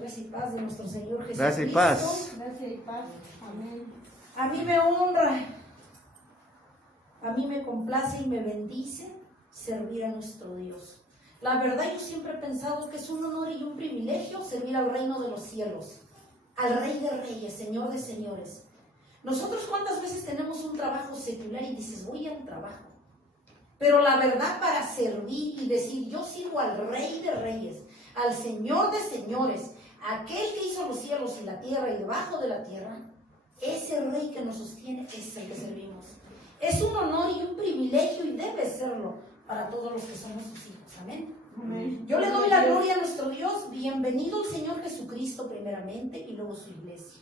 Gracia y paz de nuestro Señor Jesucristo. Gracia y paz. Gracia y paz. Amén. A mí me honra, a mí me complace y me bendice servir a nuestro Dios. La verdad, yo siempre he pensado que es un honor y un privilegio servir al reino de los cielos, al Rey de Reyes, Señor de Señores. Nosotros cuántas veces tenemos un trabajo secular y dices, voy al trabajo. Pero la verdad, para servir y decir, yo sirvo al Rey de Reyes, al Señor de Señores, aquel que hizo los cielos y la tierra y debajo de la tierra, ese Rey que nos sostiene es el que servimos. Es un honor y un privilegio y debe serlo para todos los que somos sus hijos. Amén. Amén. Yo le doy la gloria a nuestro Dios. Bienvenido el Señor Jesucristo primeramente y luego su iglesia.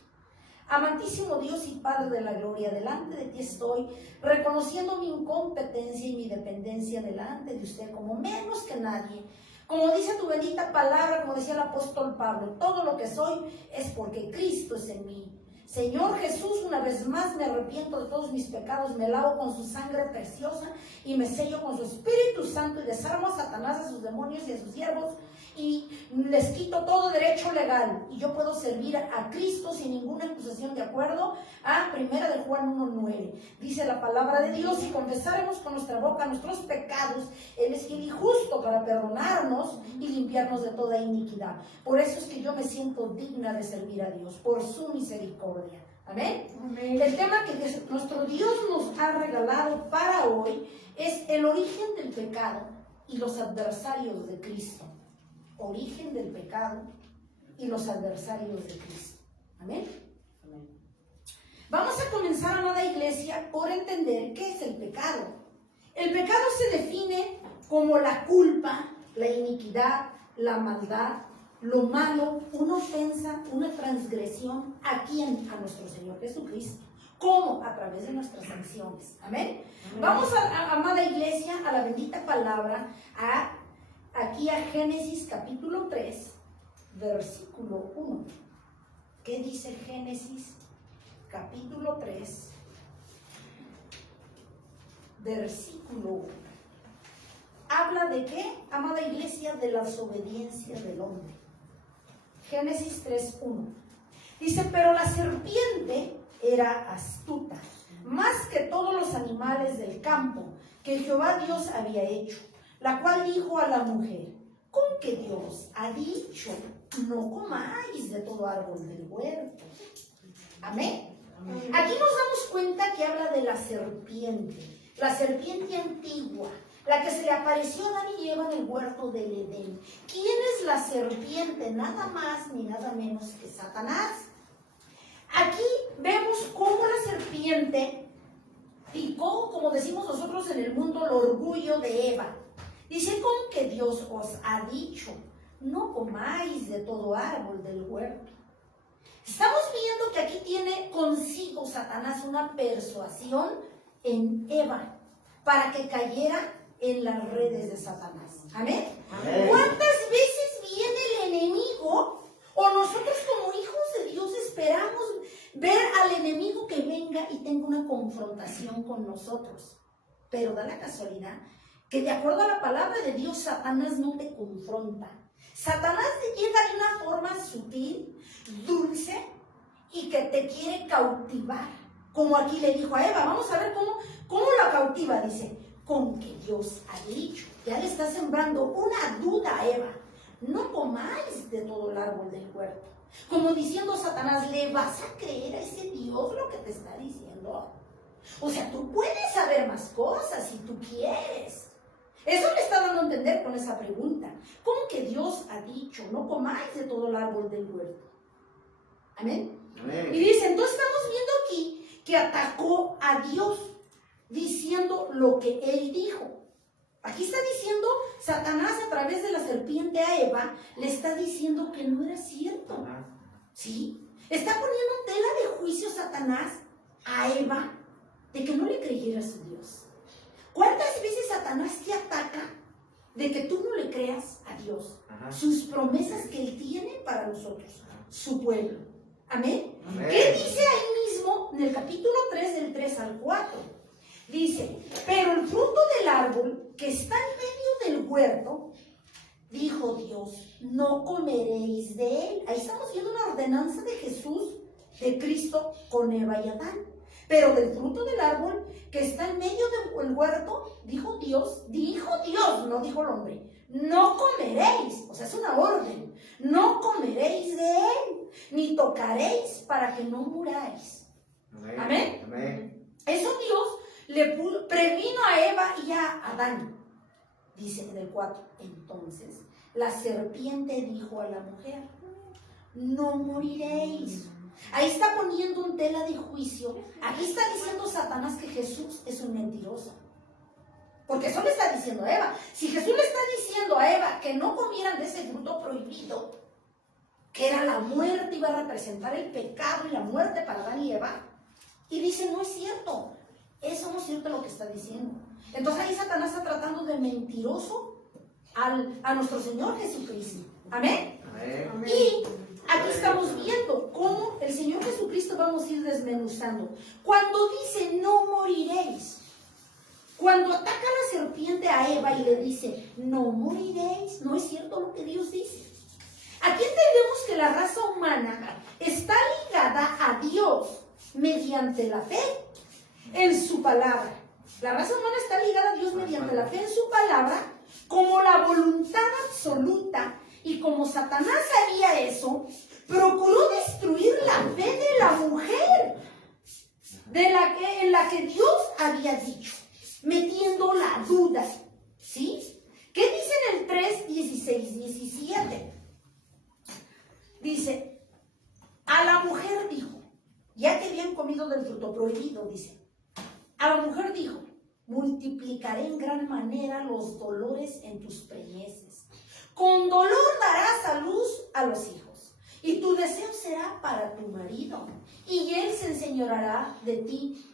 Amantísimo Dios y Padre de la gloria, delante de ti estoy, reconociendo mi incompetencia y mi dependencia delante de usted como menos que nadie. Como dice tu bendita palabra, como decía el apóstol Pablo, todo lo que soy es porque Cristo es en mí. Señor Jesús, una vez más me arrepiento de todos mis pecados, me lavo con su sangre preciosa y me sello con su Espíritu Santo y desarmo a Satanás, a sus demonios y a sus siervos y les quito todo derecho legal y yo puedo servir a Cristo sin ninguna acusación, de acuerdo a 1 de Juan 1:9. Dice la palabra de Dios: si confesaremos con nuestra boca nuestros pecados, Él es fiel y justo para perdonarnos y limpiarnos de toda iniquidad. Por eso es que yo me siento digna de servir a Dios, por su misericordia. Amén. Amén. El tema que nuestro Dios nos ha regalado para hoy es el origen del pecado y los adversarios de Cristo. Origen del pecado y los adversarios de Cristo. Amén. Amén. Vamos a comenzar, amada iglesia, por entender qué es el pecado. El pecado se define como la culpa, la iniquidad, la maldad, lo malo, una ofensa, una transgresión. ¿A quién? A nuestro Señor Jesucristo. ¿Cómo? A través de nuestras acciones. Amén. Amén. Vamos, amada iglesia, a la bendita palabra, aquí a Génesis capítulo 3, versículo 1. ¿Qué dice Génesis capítulo 3, versículo 1? ¿Habla de qué, amada iglesia? De la desobediencia del hombre. Génesis 3, 1. Dice, pero la serpiente era astuta, más que todos los animales del campo que Jehová Dios había hecho, la cual dijo a la mujer, ¿con qué Dios ha dicho, no comáis de todo árbol del huerto? Amén. Amén. Aquí nos damos cuenta que habla de la serpiente antigua, la que se le apareció a Adán y Eva en el huerto del Edén. ¿Quién es la serpiente? Nada más ni nada menos que Satanás. Aquí vemos cómo la serpiente picó, como decimos nosotros en el mundo, el orgullo de Eva. Dice, ¿con que Dios os ha dicho, no comáis de todo árbol del huerto? Estamos viendo que aquí tiene consigo Satanás una persuasión en Eva para que cayera en las redes de Satanás. ¿Amén? Amén. ¿Cuántas veces viene el enemigo o nosotros como hijos de Dios esperamos ver al enemigo que venga y tenga una confrontación con nosotros? Pero da la casualidad que de acuerdo a la palabra de Dios, Satanás no te confronta. Satanás te llega de una forma sutil, dulce, y que te quiere cautivar. Como aquí le dijo a Eva, vamos a ver cómo la cautiva. Dice, con que Dios ha dicho. Ya le está sembrando una duda a Eva. No comáis de todo el árbol del huerto. Como diciendo Satanás, ¿le vas a creer a ese Dios lo que te está diciendo? O sea, tú puedes saber más cosas si tú quieres. Eso le está dando a entender con esa pregunta. ¿Cómo que Dios ha dicho, no comáis de todo el árbol del huerto? Amén. Amén. Y dice, entonces estamos viendo aquí que atacó a Dios diciendo lo que Él dijo. Aquí está diciendo Satanás a través de la serpiente a Eva, le está diciendo que no era cierto. ¿Sí? Está poniendo tela de juicio Satanás a Eva de que no le creyera a su Dios. ¿Cuántas veces Satanás te ataca de que tú no le creas a Dios? Ajá. Sus promesas que Él tiene para nosotros, su pueblo. ¿Amén? Amén. ¿Qué dice ahí mismo en el capítulo 3, del 3 al 4? Dice, pero el fruto del árbol que está en medio del huerto, dijo Dios, no comeréis de él. Ahí estamos viendo una ordenanza de Jesús, de Cristo, con Eva y Adán. Pero del fruto del árbol que está en medio del huerto, dijo Dios, no dijo el hombre, no comeréis, o sea, es una orden, no comeréis de él, ni tocaréis para que no muráis. Amén. Amén. Amén. Eso Dios previno a Eva y a Adán. Dice en el 4, entonces la serpiente dijo a la mujer, no moriréis. Ahí está poniendo un tela de juicio. Aquí está diciendo Satanás que Jesús es un mentiroso. Porque eso le está diciendo a Eva. Si Jesús le está diciendo a Eva que no comieran de ese fruto prohibido, que era la muerte, iba a representar el pecado y la muerte para Adán y Eva, y dice, no es cierto. Eso no es cierto lo que está diciendo. Entonces ahí Satanás está tratando de mentiroso a nuestro Señor Jesucristo. Amén. Amén. Y aquí estamos viendo cómo el Señor Jesucristo vamos a ir desmenuzando. Cuando dice no moriréis, cuando ataca la serpiente a Eva y le dice no moriréis, no es cierto lo que Dios dice. Aquí entendemos que la raza humana está ligada a Dios mediante la fe en su palabra. La raza humana está ligada a Dios mediante la fe en su palabra como la voluntad absoluta. Y como Satanás sabía eso, procuró destruir la fe de la mujer en la que Dios había dicho, metiendo la duda. ¿Sí? ¿Qué dice en el 3, 16, 17? Dice, a la mujer dijo, ya que habían comido del fruto prohibido, dice, a la mujer dijo, multiplicaré en gran manera los dolores en tus preñeces. Con dolor darás a luz a los hijos, y tu deseo será para tu marido, y él se enseñoreará de ti.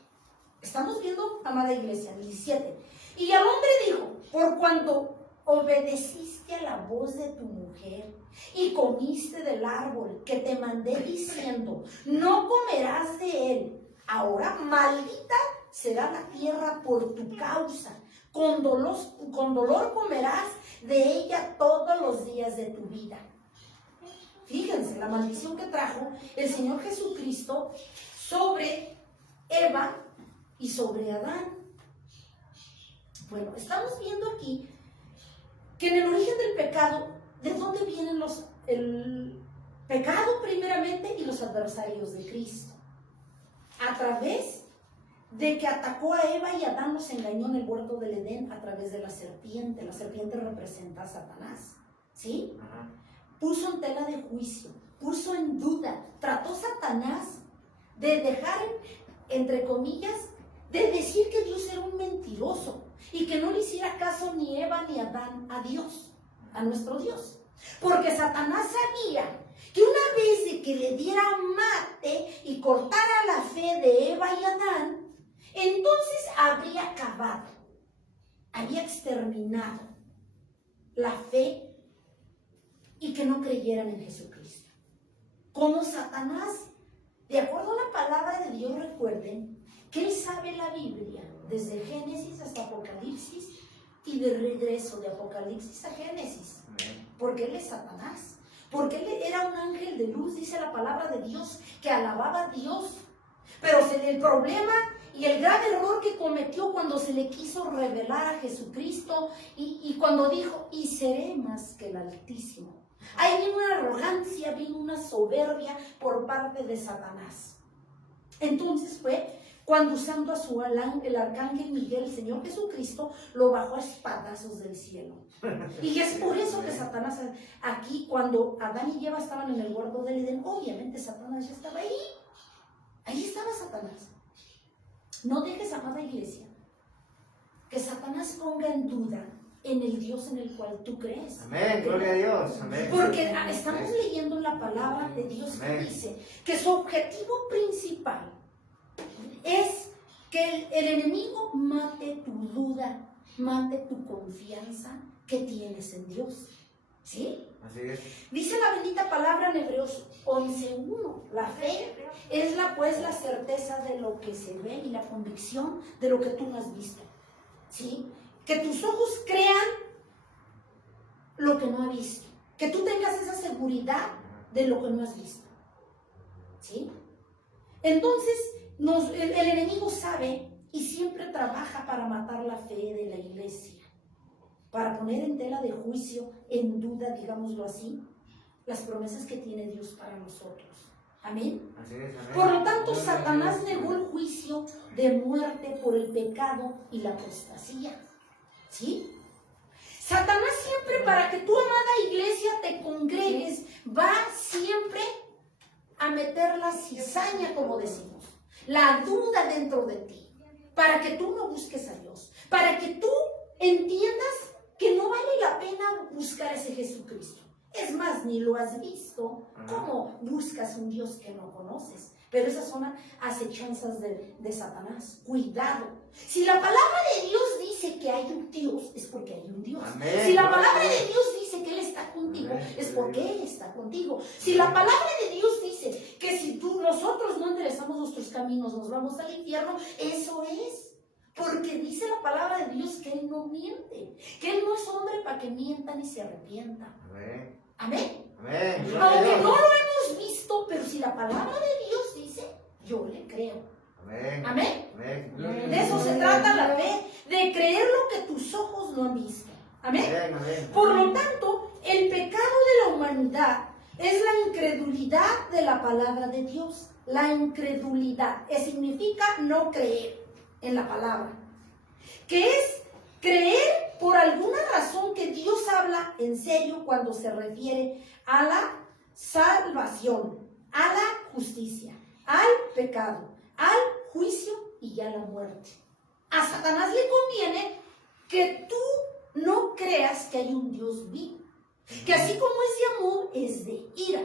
Estamos viendo, amada iglesia, 17. Y al hombre dijo, por cuanto obedeciste a la voz de tu mujer, y comiste del árbol que te mandé diciendo, no comerás de él, ahora maldita será la tierra por tu causa. Con dolor comerás de ella todos los días de tu vida. Fíjense la maldición que trajo el Señor Jesucristo sobre Eva y sobre Adán. Bueno, estamos viendo aquí que en el origen del pecado, ¿de dónde vienen el pecado primeramente y los adversarios de Cristo? A través de que atacó a Eva y Adán los engañó en el huerto del Edén a través de la serpiente. La serpiente representa a Satanás, ¿sí? Ajá. Puso en tela de juicio, puso en duda, trató Satanás de dejar, entre comillas, de decir que Dios era un mentiroso y que no le hiciera caso ni Eva ni Adán a Dios, a nuestro Dios. Porque Satanás sabía que una vez de que le diera mate y cortara la fe de Eva y Adán, entonces habría acabado, había exterminado la fe y que no creyeran en Jesucristo. Como Satanás, de acuerdo a la palabra de Dios, recuerden que él sabe la Biblia desde Génesis hasta Apocalipsis y de regreso de Apocalipsis a Génesis, porque él es Satanás, porque él era un ángel de luz, dice la palabra de Dios, que alababa a Dios. Pero el problema y el grave error que cometió cuando se le quiso revelar a Jesucristo y cuando dijo, y seré más que el Altísimo. Ahí vino una arrogancia, vino una soberbia por parte de Satanás. Entonces fue cuando usando a el arcángel Miguel, el Señor Jesucristo, lo bajó a espadazos del cielo. Y es por eso que Satanás, aquí cuando Adán y Eva estaban en el huerto del Edén, obviamente Satanás ya estaba ahí. Ahí estaba Satanás. No dejes, amada iglesia, que Satanás ponga en duda en el Dios en el cual tú crees. Amén, gloria a Dios. Amén. Porque estamos leyendo en la palabra de Dios que Amén. dice que su objetivo principal es que el enemigo mate tu duda, mate tu confianza que tienes en Dios. ¿Sí? Así es. Dice la bendita palabra en Hebreos 11:1. La fe es la certeza de lo que se ve y la convicción de lo que tú no has visto. ¿Sí? Que tus ojos crean lo que no ha visto. Que tú tengas esa seguridad de lo que no has visto. ¿Sí? Entonces, el enemigo sabe y siempre trabaja para matar la fe de la iglesia, para poner en tela de juicio, en duda, digámoslo así, las promesas que tiene Dios para nosotros. Amén. Así es, amén. Por lo tanto, Satanás negó el juicio de muerte por el pecado y la apostasía. ¿Sí? Satanás siempre, para que tú, amada iglesia, te congregues, va siempre a meter la cizaña, como decimos, la duda dentro de ti, para que tú no busques a Dios, para que tú entiendas que no vale la pena buscar a ese Jesucristo. Es más, ni lo has visto. ¿Cómo buscas un Dios que no conoces? Pero esas son acechanzas de Satanás. Cuidado. Si la palabra de Dios dice que hay un Dios, es porque hay un Dios. Amén. Si la palabra de Dios dice que Él está contigo, Amén. es porque Él está contigo. Si la palabra de Dios dice que si nosotros no enderezamos nuestros caminos, nos vamos al infierno, eso es. Porque dice la palabra de Dios que Él no miente, que Él no es hombre para que mienta ni se arrepienta. Amén. Amén. Amén. Aunque no lo hemos visto, pero si la palabra de Dios dice, yo le creo. Amén. Amén. Amén. De eso se trata la fe, de creer lo que tus ojos no han visto. Amén. Amén. Amén. Por lo tanto, el pecado de la humanidad es la incredulidad de la palabra de Dios. La incredulidad significa no creer en la palabra, que es creer por alguna razón que Dios habla en serio cuando se refiere a la salvación, a la justicia, al pecado, al juicio y a la muerte. A Satanás le conviene que tú no creas que hay un Dios vivo, que así como es de amor, es de ira.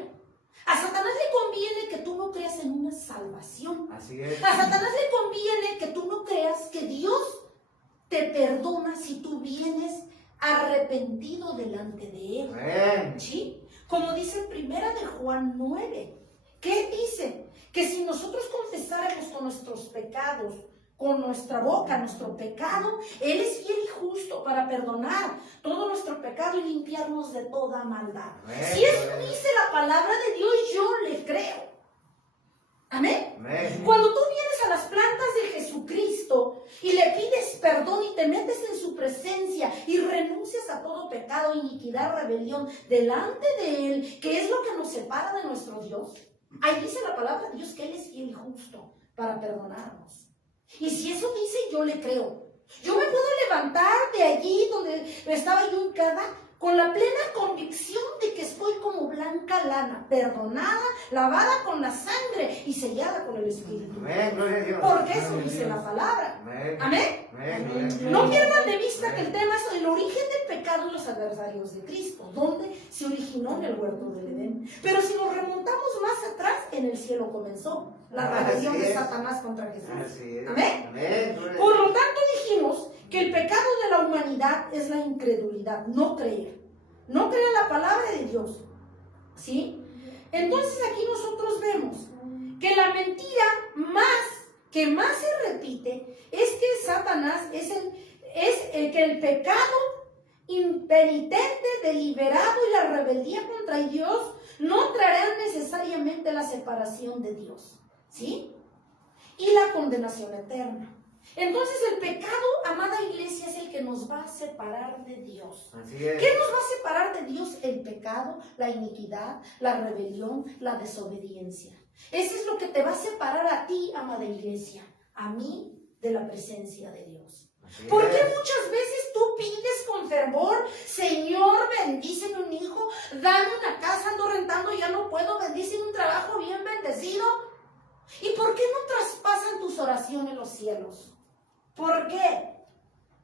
A Satanás le conviene que tú no creas en una salvación. Así es. A Satanás le conviene que tú no creas que Dios te perdona si tú vienes arrepentido delante de Él. Amén. ¿Sí? Como dice en primera de Juan 9. ¿Qué dice? Que si nosotros confesáramos con nuestros pecados, con nuestra boca, nuestro pecado, Él es fiel y justo para perdonar todo nuestro pecado y limpiarnos de toda maldad. Amén. Si eso dice la palabra de Dios, yo le creo. Amén. Amén. Cuando tú vienes a las plantas de Jesucristo y le pides perdón y te metes en su presencia y renuncias a todo pecado, iniquidad, rebelión delante de Él, que es lo que nos separa de nuestro Dios, ahí dice la palabra de Dios que Él es fiel y justo para perdonarnos. Y si eso dice, yo le creo. Yo me puedo levantar de allí donde estaba yo hincada con la plena convicción de que estoy como blanca lana, perdonada, lavada con la sangre y sellada con el Espíritu. Amén. Gloria a Dios. Porque eso dice la palabra. Amén. Amén. Amén. No pierdan de vista que el tema es el origen del pecado y los adversarios de Cristo, donde se originó en el huerto del Edén. Pero si nos remontamos más atrás, en el cielo comenzó la rebelión de Satanás contra Jesús. Así es. Amén. Amén. Gloria a Por Dios. lo tanto dijimos que el pecado de la humanidad es la incredulidad, no creer. No creer la palabra de Dios. ¿Sí? Entonces aquí nosotros vemos que la mentira que más se repite es que Satanás que el pecado impenitente, deliberado y la rebeldía contra Dios no traerán necesariamente la separación de Dios. ¿Sí? Y la condenación eterna. Entonces el pecado, amada iglesia, es el que nos va a separar de Dios. Así es. ¿Qué nos va a separar de Dios? El pecado, la iniquidad, la rebelión, la desobediencia. Eso es lo que te va a separar a ti, amada iglesia, a mí, de la presencia de Dios. Así ¿Por qué es. muchas veces tú pides con fervor, Señor, bendíceme un hijo, dame una casa, ando rentando, ya no puedo, bendíceme un trabajo bien bendecido? ¿Y por qué no traspasan tus oraciones los cielos? ¿Por qué?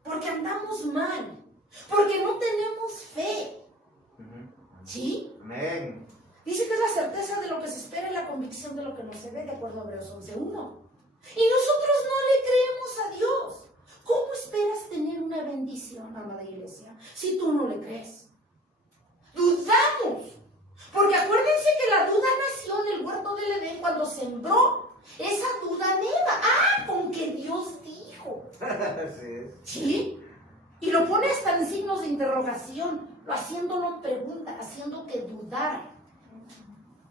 Porque andamos mal, porque no tenemos fe. ¿Sí? Amén. Dice que es la certeza de lo que se espera y la convicción de lo que no se ve, de acuerdo a Hebreos 11:1. Y nosotros no le creemos a Dios. ¿Cómo esperas tener una bendición, amada iglesia, si tú no le crees? Dudamos. Porque acuérdense que la duda nació en el huerto del Edén cuando sembró esa duda en Eva. Con que Dios dijo. Así es. ¿Sí? Y lo pone hasta en signos de interrogación, haciéndolo pregunta, haciendo que dudara,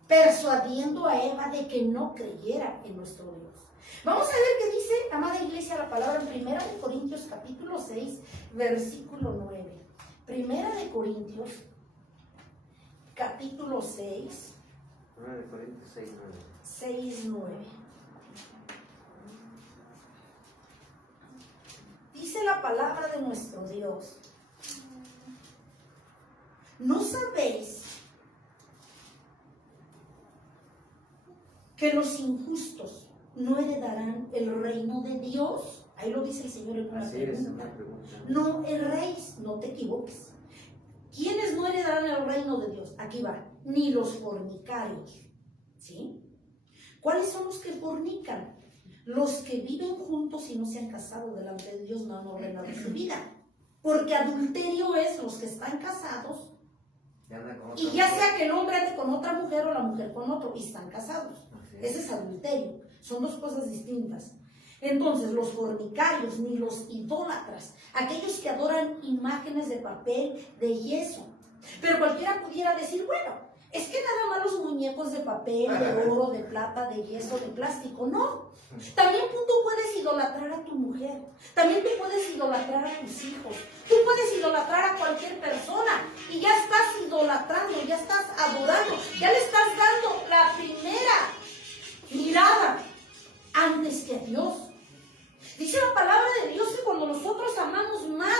persuadiendo a Eva de que no creyera en nuestro Dios. Vamos a ver qué dice, amada iglesia, la palabra en 1 Corintios capítulo 6, versículo 9. 1 Corintios capítulo 6, 1 Corintios 6, 9. 6, 9. Dice la palabra de nuestro Dios: ¿no sabéis que los injustos no heredarán el reino de Dios? Ahí lo dice el Señor en una Así es, pregunta. una pregunta. No erréis, no te equivoques. ¿Quiénes no heredarán el reino de Dios? Aquí va, ni los fornicarios. ¿Sí? ¿Cuáles son los que fornican? Los que viven juntos y no se han casado delante de Dios, no han ordenado su vida. Porque adulterio es los que están casados, Ya anda con y otra ya mujer. sea que el hombre ande con otra mujer o la mujer con otro, y están casados. Así es. Ese es adulterio. Son dos cosas distintas. Entonces, los fornicarios, ni los idólatras, aquellos que adoran imágenes de papel, de yeso. Pero cualquiera pudiera decir, bueno, es que nada más los muñecos de papel, de oro, de plata, de yeso, de plástico. No. También tú puedes idolatrar a tu mujer. También tú puedes idolatrar a tus hijos. Tú puedes idolatrar a cualquier persona. Y ya estás idolatrando, ya estás adorando, ya le estás dando la primera mirada antes que a Dios. Dice la palabra de Dios que cuando nosotros amamos más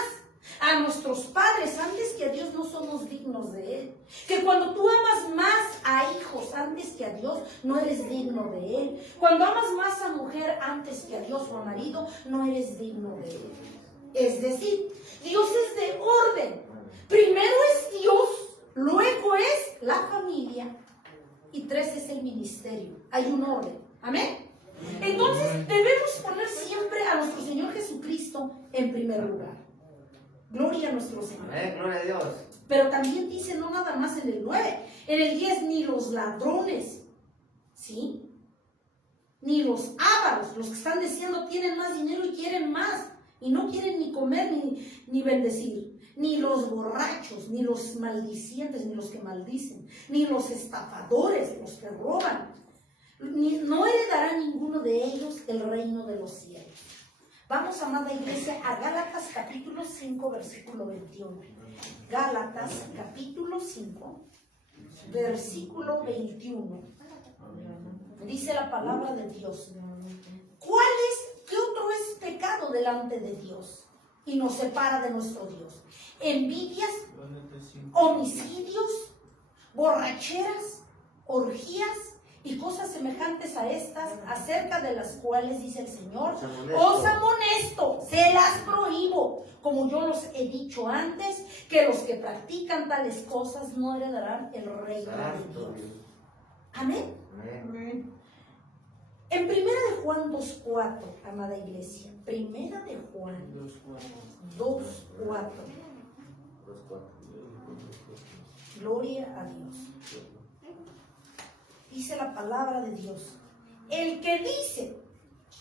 a nuestros padres antes que a Dios, no somos dignos de Él. Que cuando tú amas más a hijos antes que a Dios, no eres digno de Él. Cuando amas más a mujer antes que a Dios o a marido, no eres digno de Él. Es decir, Dios es de orden. Primero es Dios, luego es la familia y 3 es el ministerio. Hay un orden. Amén. Entonces debemos poner siempre a nuestro Señor Jesucristo en primer lugar. Gloria a nuestro Señor. Amén, gloria a Dios. Pero también dice, no nada más en el 9, en el 10, ni los ladrones, ¿sí? Ni los ávaros, los que están diciendo tienen más dinero y quieren más, y no quieren ni comer ni bendecir. Ni los borrachos, ni los maldicientes, ni los que maldicen, ni los estafadores, los que roban. No heredará ninguno de ellos el reino de los cielos. Vamos, amada iglesia, a Gálatas capítulo 5, versículo 21. Gálatas capítulo 5, versículo 21. Dice la palabra de Dios: ¿qué otro es pecado delante de Dios y nos separa de nuestro Dios? Envidias, homicidios, borracheras, orgías y cosas semejantes a estas, acerca de las cuales dice el Señor: os amonesto, se las prohíbo, como yo los he dicho antes, que los que practican tales cosas no heredarán el reino de Dios. Amén. Amén. En 1 de Juan 2:4, amada iglesia, 1 de Juan 2:4, gloria a Dios. Dice la palabra de Dios: el que dice,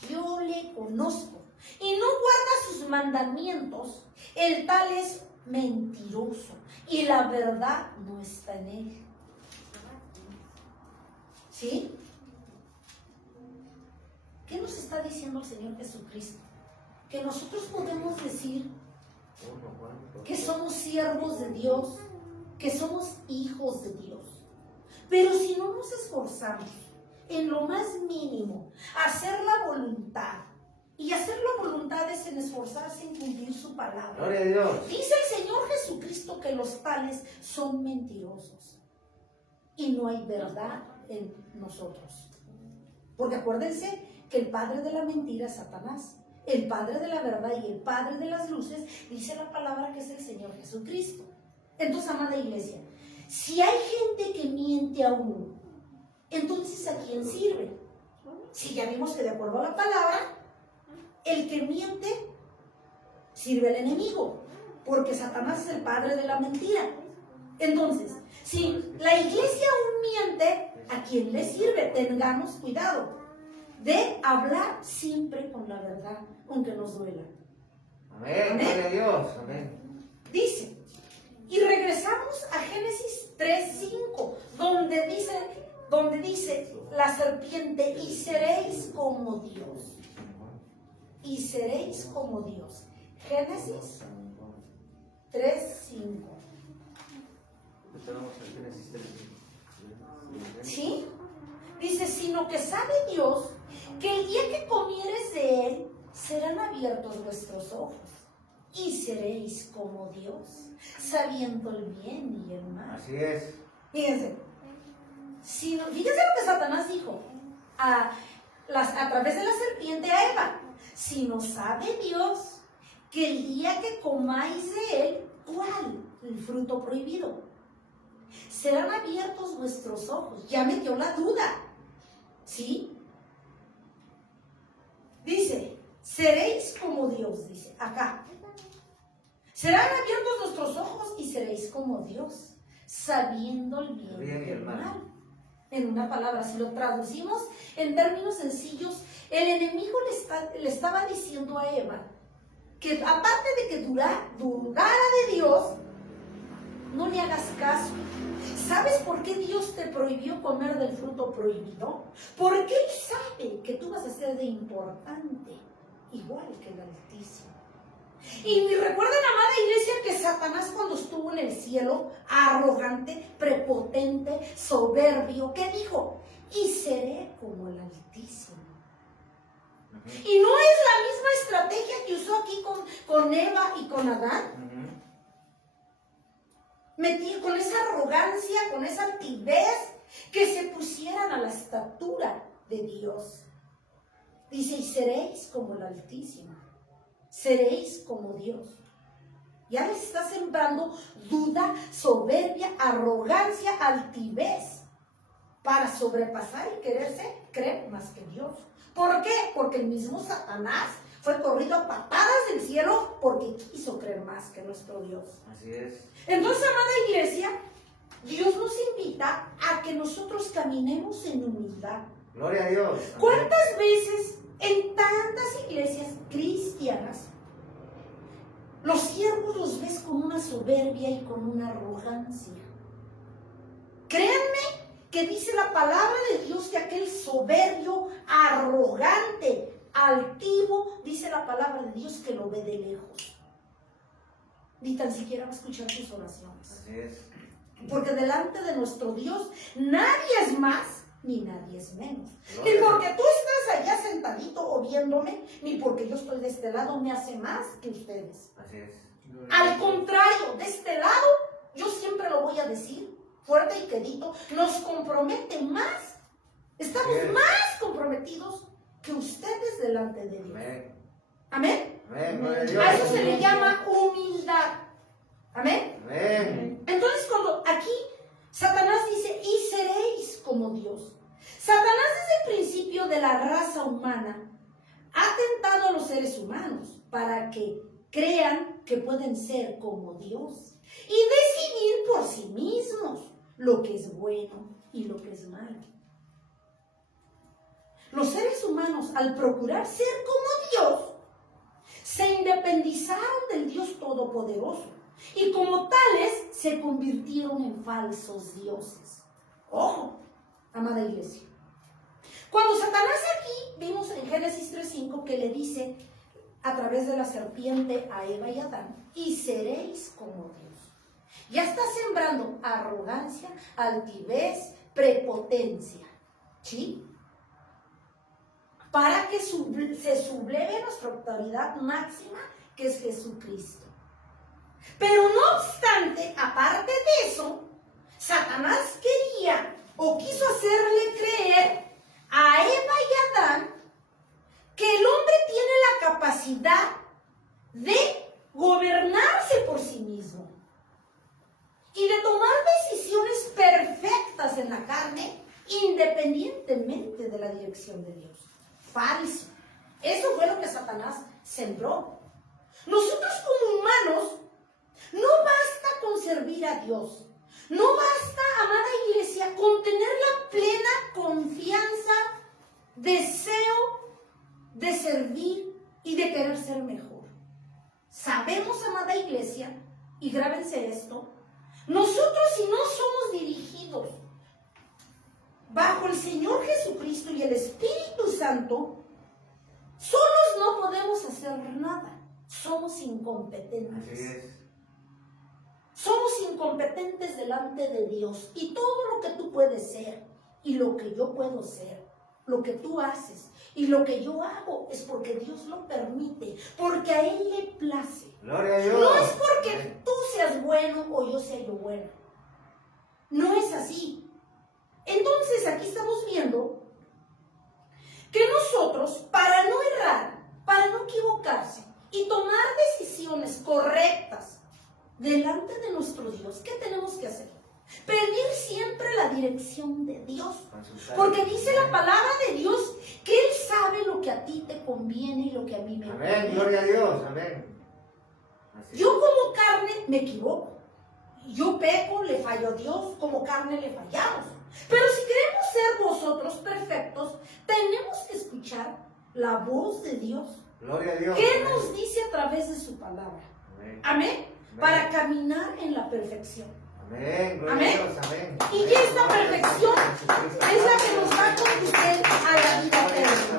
yo le conozco, y no guarda sus mandamientos, el tal es mentiroso, y la verdad no está en él. ¿Sí? ¿Qué nos está diciendo el Señor Jesucristo? Que nosotros podemos decir que somos siervos de Dios, que somos hijos de Dios. Pero si no nos esforzamos en lo más mínimo, hacer la voluntad, y hacer la voluntad es en esforzarse en cumplir su palabra. Gloria a Dios. Dice el Señor Jesucristo que los tales son mentirosos y no hay verdad en nosotros. Porque acuérdense que el padre de la mentira es Satanás. El padre de la verdad y el padre de las luces, dice la palabra que es el Señor Jesucristo. Entonces, amada iglesia, si hay gente que miente a uno, entonces ¿a quién sirve? Si ya vimos que de acuerdo a la palabra, el que miente sirve al enemigo, porque Satanás es el padre de la mentira. Entonces, si la iglesia aún miente, ¿a quién le sirve? Tengamos cuidado de hablar siempre con la verdad, aunque nos duela. Amén, gloria a Dios. Amén. Dice, Y regresamos a Génesis 3:5, donde dice la serpiente, y seréis como Dios. Y seréis como Dios. Génesis 3:5. Tenemos el Génesis 3. ¿Sí? Dice, sino que sabe Dios que el día que comieres de él, serán abiertos vuestros ojos y seréis como Dios, sabiendo el bien y el mal. Así es. Fíjense, fíjense lo que Satanás dijo a través de la serpiente a Eva. Si no sabe Dios que el día que comáis de él, ¿cuál? El fruto prohibido. Serán abiertos vuestros ojos. Ya metió la duda. ¿Sí? Dice, seréis como Dios, dice acá. Serán abiertos vuestros ojos y seréis como Dios, sabiendo el bien y el mal. En una palabra, si lo traducimos en términos sencillos, el enemigo le estaba diciendo a Eva que aparte de que dudara de Dios, no le hagas caso. ¿Sabes por qué Dios te prohibió comer del fruto prohibido? Porque Él sabe que tú vas a ser de importante, igual que el Altísimo. Y recuerden, amada iglesia, que Satanás cuando estuvo en el cielo, arrogante, prepotente, soberbio, ¿qué dijo? Y seré como el Altísimo. Y no es la misma estrategia que usó aquí con Eva y con Adán. Con esa arrogancia, con esa altivez, que se pusieran a la estatura de Dios. Dice, y seréis como el Altísimo. Seréis como Dios. Ya les está sembrando duda, soberbia, arrogancia, altivez, para sobrepasar y creer más que Dios. ¿Por qué? Porque el mismo Satanás fue corrido a patadas del cielo porque quiso creer más que nuestro Dios. Así es. Entonces, amada iglesia, Dios nos invita a que nosotros caminemos en humildad. Gloria a Dios. ¿Cuántas veces en tantas iglesias cristianas los siervos los ves con una soberbia y con una arrogancia? Créanme que dice la palabra de Dios que aquel soberbio, arrogante, altivo, dice la palabra de Dios que lo ve de lejos. Ni tan siquiera va a escuchar tus oraciones. Así es. Porque delante de nuestro Dios nadie es más ni nadie es menos. Gloria. Ni porque tú estás allá sentadito o viéndome, ni porque yo estoy de este lado me hace más que ustedes. Así es. Al contrario, de este lado, yo siempre lo voy a decir, fuerte y quedito, nos compromete más, estamos Así es. más comprometidos que ustedes delante de Dios. Amén. Amén. Amén. Gloria a Dios. A eso se le llama humildad. Amén. Amén. Entonces, cuando aquí Satanás dice, y seréis como Dios. Satanás desde el principio de la raza humana ha tentado a los seres humanos para que crean que pueden ser como Dios y decidir por sí mismos lo que es bueno y lo que es malo. Los seres humanos, al procurar ser como Dios, se independizaron del Dios Todopoderoso y como tales se convirtieron en falsos dioses. Ojo, amada iglesia. Cuando Satanás aquí, vimos en Génesis 3:5 que le dice a través de la serpiente a Eva y Adán, y seréis como Dios. Ya está sembrando arrogancia, altivez, prepotencia. ¿Sí? Para que se subleve nuestra autoridad máxima, que es Jesucristo. Pero no obstante, aparte de eso, Satanás quería o quiso hacerle creer a Eva y Adán que el hombre tiene la capacidad de gobernarse por sí mismo y de tomar decisiones perfectas en la carne independientemente de la dirección de Dios. Falso. Eso fue lo que Satanás sembró. Nosotros como humanos no basta con servir a Dios. No basta, amada iglesia, con tener la plena confianza, deseo de servir y de querer ser mejor. Sabemos, amada iglesia, y grábense esto, Nosotros, si no somos dirigidos bajo el Señor Jesucristo y el Espíritu Santo, solos no podemos hacer nada. Somos Así incompetentes. es. Somos incompetentes delante de Dios. Y todo lo que tú puedes ser y lo que yo puedo ser, lo que tú haces y lo que yo hago, es porque Dios lo permite, porque a Él le place. Gloria a Dios. No es porque tú seas bueno o yo sea yo bueno. No es así. Entonces aquí estamos viendo que nosotros, para no errar, para no equivocarse y tomar decisiones correctas delante de nuestro Dios, ¿qué tenemos que hacer? Pedir siempre la dirección de Dios. Porque dice la palabra de Dios que Él sabe lo que a ti te conviene y lo que a mí me conviene. Amén, gloria a Dios, amén. Así es. Yo como carne me equivoco. Yo peco, le fallo a Dios, como carne le fallamos. Pero si queremos ser vosotros perfectos, tenemos que escuchar la voz de Dios. Gloria a Dios. ¿Qué amén. nos dice a través de su palabra? Amén. Amén. Para caminar en la perfección. Amén, gloria Amén. a Dios, amén. Y esta perfección es la que nos va a conducir a la vida eterna.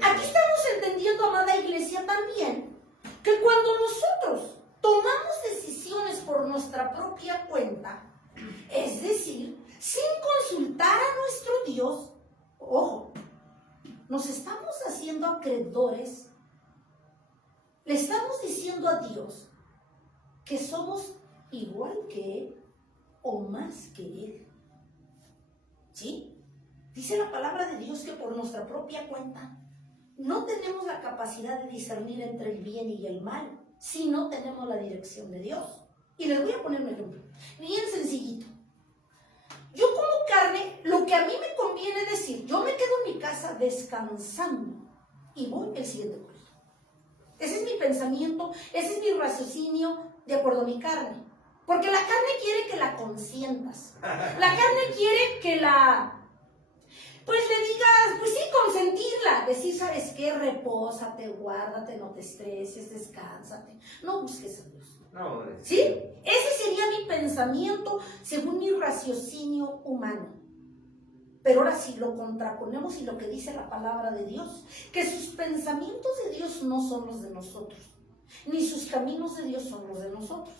Aquí estamos entendiendo, amada iglesia, también que cuando nosotros tomamos decisiones por nuestra propia cuenta, es decir, sin consultar a nuestro Dios, ojo, nos estamos haciendo acreedores, le estamos diciendo a Dios que somos igual que Él o más que Él. ¿Sí? Dice la palabra de Dios que por nuestra propia cuenta no tenemos la capacidad de discernir entre el bien y el mal si no tenemos la dirección de Dios. Y les voy a poner un ejemplo, bien sencillito. Yo como carne, lo que a mí me conviene decir, yo me quedo en mi casa descansando y voy el siguiente culto. Ese es mi pensamiento, ese es mi raciocinio de acuerdo a mi carne. Porque la carne quiere que la consientas. La carne quiere que pues le digas, pues sí, consentirla. Decir, ¿sabes qué? Repósate, guárdate, no te estreses, descánsate. No busques a Dios. No, ¿Sí? Ese sería mi pensamiento según mi raciocinio humano. Pero ahora sí lo contraponemos y lo que dice la palabra de Dios, que sus pensamientos de Dios no son los de nosotros, ni sus caminos de Dios son los de nosotros.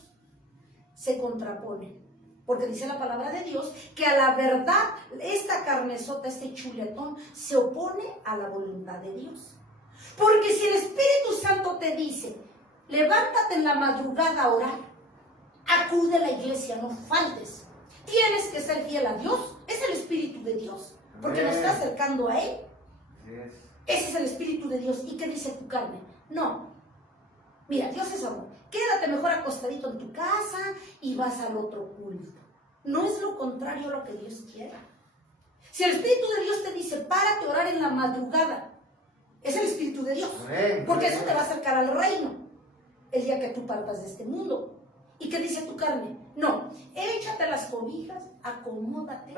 Se contraponen. Porque dice la palabra de Dios que a la verdad, esta carnesota, este chuletón, se opone a la voluntad de Dios. Porque si el Espíritu Santo te dice, levántate en la madrugada a orar, acude a la iglesia, no faltes. Tienes que ser fiel a Dios. Es el Espíritu de Dios, porque nos está acercando a Él. Yes. Ese es el Espíritu de Dios. ¿Y qué dice tu carne? No. Mira, Dios es amor. Quédate mejor acostadito en tu casa y vas al otro culto. No es lo contrario a lo que Dios quiera. Si el Espíritu de Dios te dice, párate a orar en la madrugada, es el Espíritu de Dios. Amén. Porque eso te va a acercar al reino el día que tú partas de este mundo. ¿Y qué dice tu carne? No, échate las cobijas, acomódate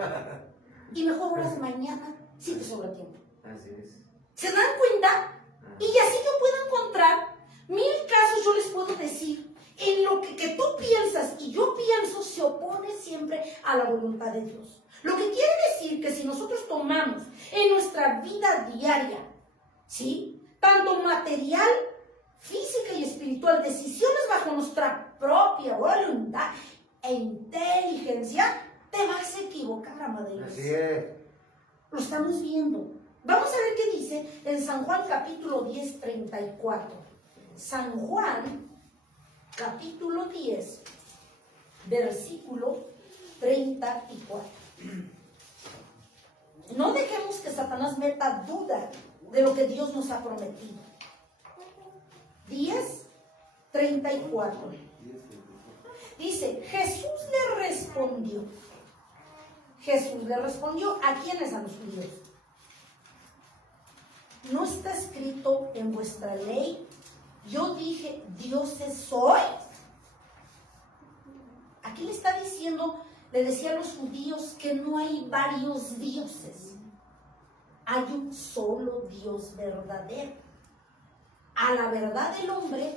y mejor oras mañana si te sobra tiempo. Así es. ¿Se dan cuenta? Y así yo puedo encontrar 1000 casos, yo les puedo decir, en lo que tú piensas y yo pienso se opone siempre a la voluntad de Dios. Lo que quiere decir que si nosotros tomamos en nuestra vida diaria, ¿sí?, tanto material, física y espiritual, decisiones bajo nuestra propia voluntad e inteligencia, te vas a equivocar, amada iglesia. Así es. Lo estamos viendo. Vamos a ver qué dice en San Juan capítulo 10, 34. San Juan capítulo 10, versículo 34. No dejemos que Satanás meta duda de lo que Dios nos ha prometido. 10, 34. Dice, Jesús le respondió. Jesús le respondió, ¿a quiénes? A los judíos. ¿No está escrito en vuestra ley? Yo dije, dioses soy. Aquí le está diciendo, le decía a los judíos que no hay varios dioses. Hay un solo Dios verdadero. A la verdad el hombre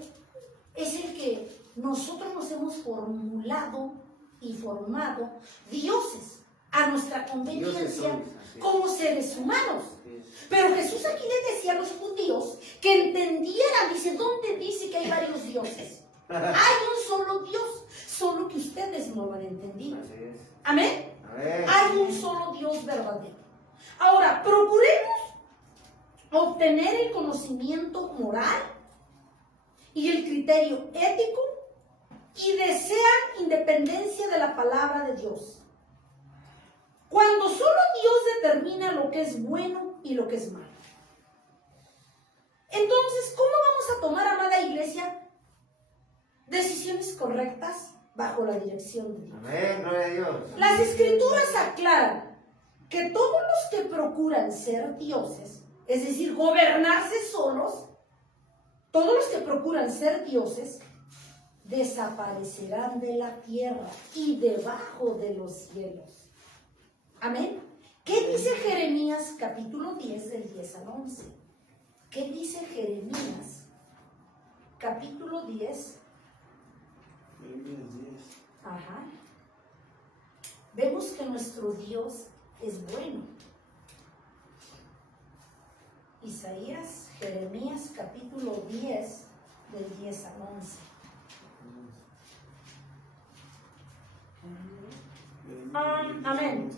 es el que nosotros nos hemos formulado y formado dioses a nuestra Dioses conveniencia sois, así es. como seres humanos. Así es. Pero Jesús aquí le decía a los judíos que entendieran, dice, ¿dónde dice que hay varios dioses? Hay un solo Dios, solo que ustedes no lo han entendido. Así es. Amén. Amén. Hay un solo Dios verdadero. Ahora, procuremos obtener el conocimiento moral y el criterio ético y desean independencia de la palabra de Dios. Cuando solo Dios determina lo que es bueno y lo que es malo. Entonces, ¿cómo vamos a tomar, amada iglesia, decisiones correctas bajo la dirección de Dios? Amén, gloria a Dios. Las escrituras aclaran que todos los que procuran ser dioses, es decir, gobernarse solos, todos los que procuran ser dioses, desaparecerán de la tierra y debajo de los cielos. Amén. ¿Qué dice Jeremías capítulo 10 del 10 al 11? ¿Qué dice Jeremías capítulo 10? Ajá. Vemos que nuestro Dios es bueno. Isaías, Jeremías capítulo 10 del 10 al 11. Amén.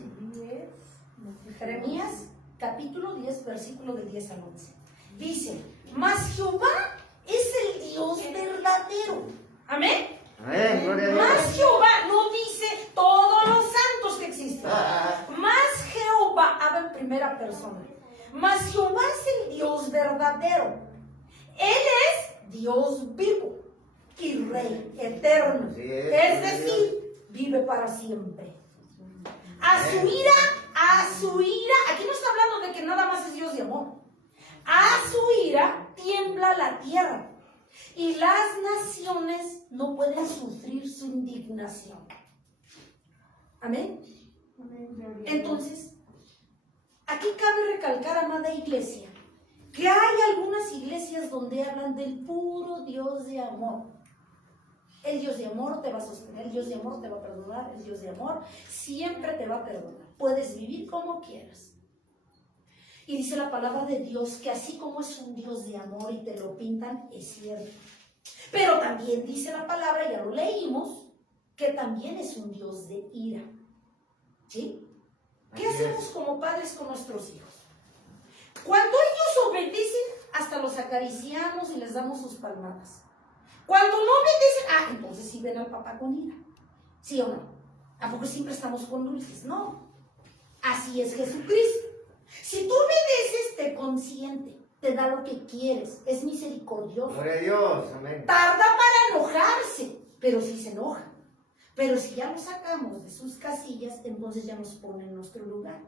Jeremías capítulo 10 versículo del 10 al 11. Dice, mas Jehová es el Dios verdadero. Amén. Amén, gloria a Dios. Más Jehová, no dice todos los santos que existen. Más Jehová, habla en primera persona. Mas Jehová es el Dios verdadero. Él es Dios vivo y Rey eterno. Así Es decir, vive para siempre. A su ira, aquí no está hablando de que nada más es Dios de amor. A su ira tiembla la tierra. Y las naciones no pueden sufrir su indignación. Amén. Entonces, aquí cabe recalcar, amada iglesia, que hay algunas iglesias donde hablan del puro Dios de amor. El Dios de amor te va a sostener, el Dios de amor te va a perdonar, el Dios de amor siempre te va a perdonar. Puedes vivir como quieras. Y dice la palabra de Dios que así como es un Dios de amor y te lo pintan, es cierto. Pero también dice la palabra, ya lo leímos, que también es un Dios de ira. ¿Sí? ¿Qué hacemos como padres con nuestros hijos? Cuando ellos obedecen, hasta los acariciamos y les damos sus palmadas. Cuando no obedecen, entonces sí ven al papá con ira. ¿Sí o no? ¿A poco siempre estamos con dulces? No. Así es Jesucristo. Si tú obedeces, te consiente, te da lo que quieres, es misericordioso. Gloria a Dios, amén. Tarda para enojarse, pero sí se enoja. Pero si ya lo sacamos de sus casillas, entonces ya nos pone en nuestro lugar.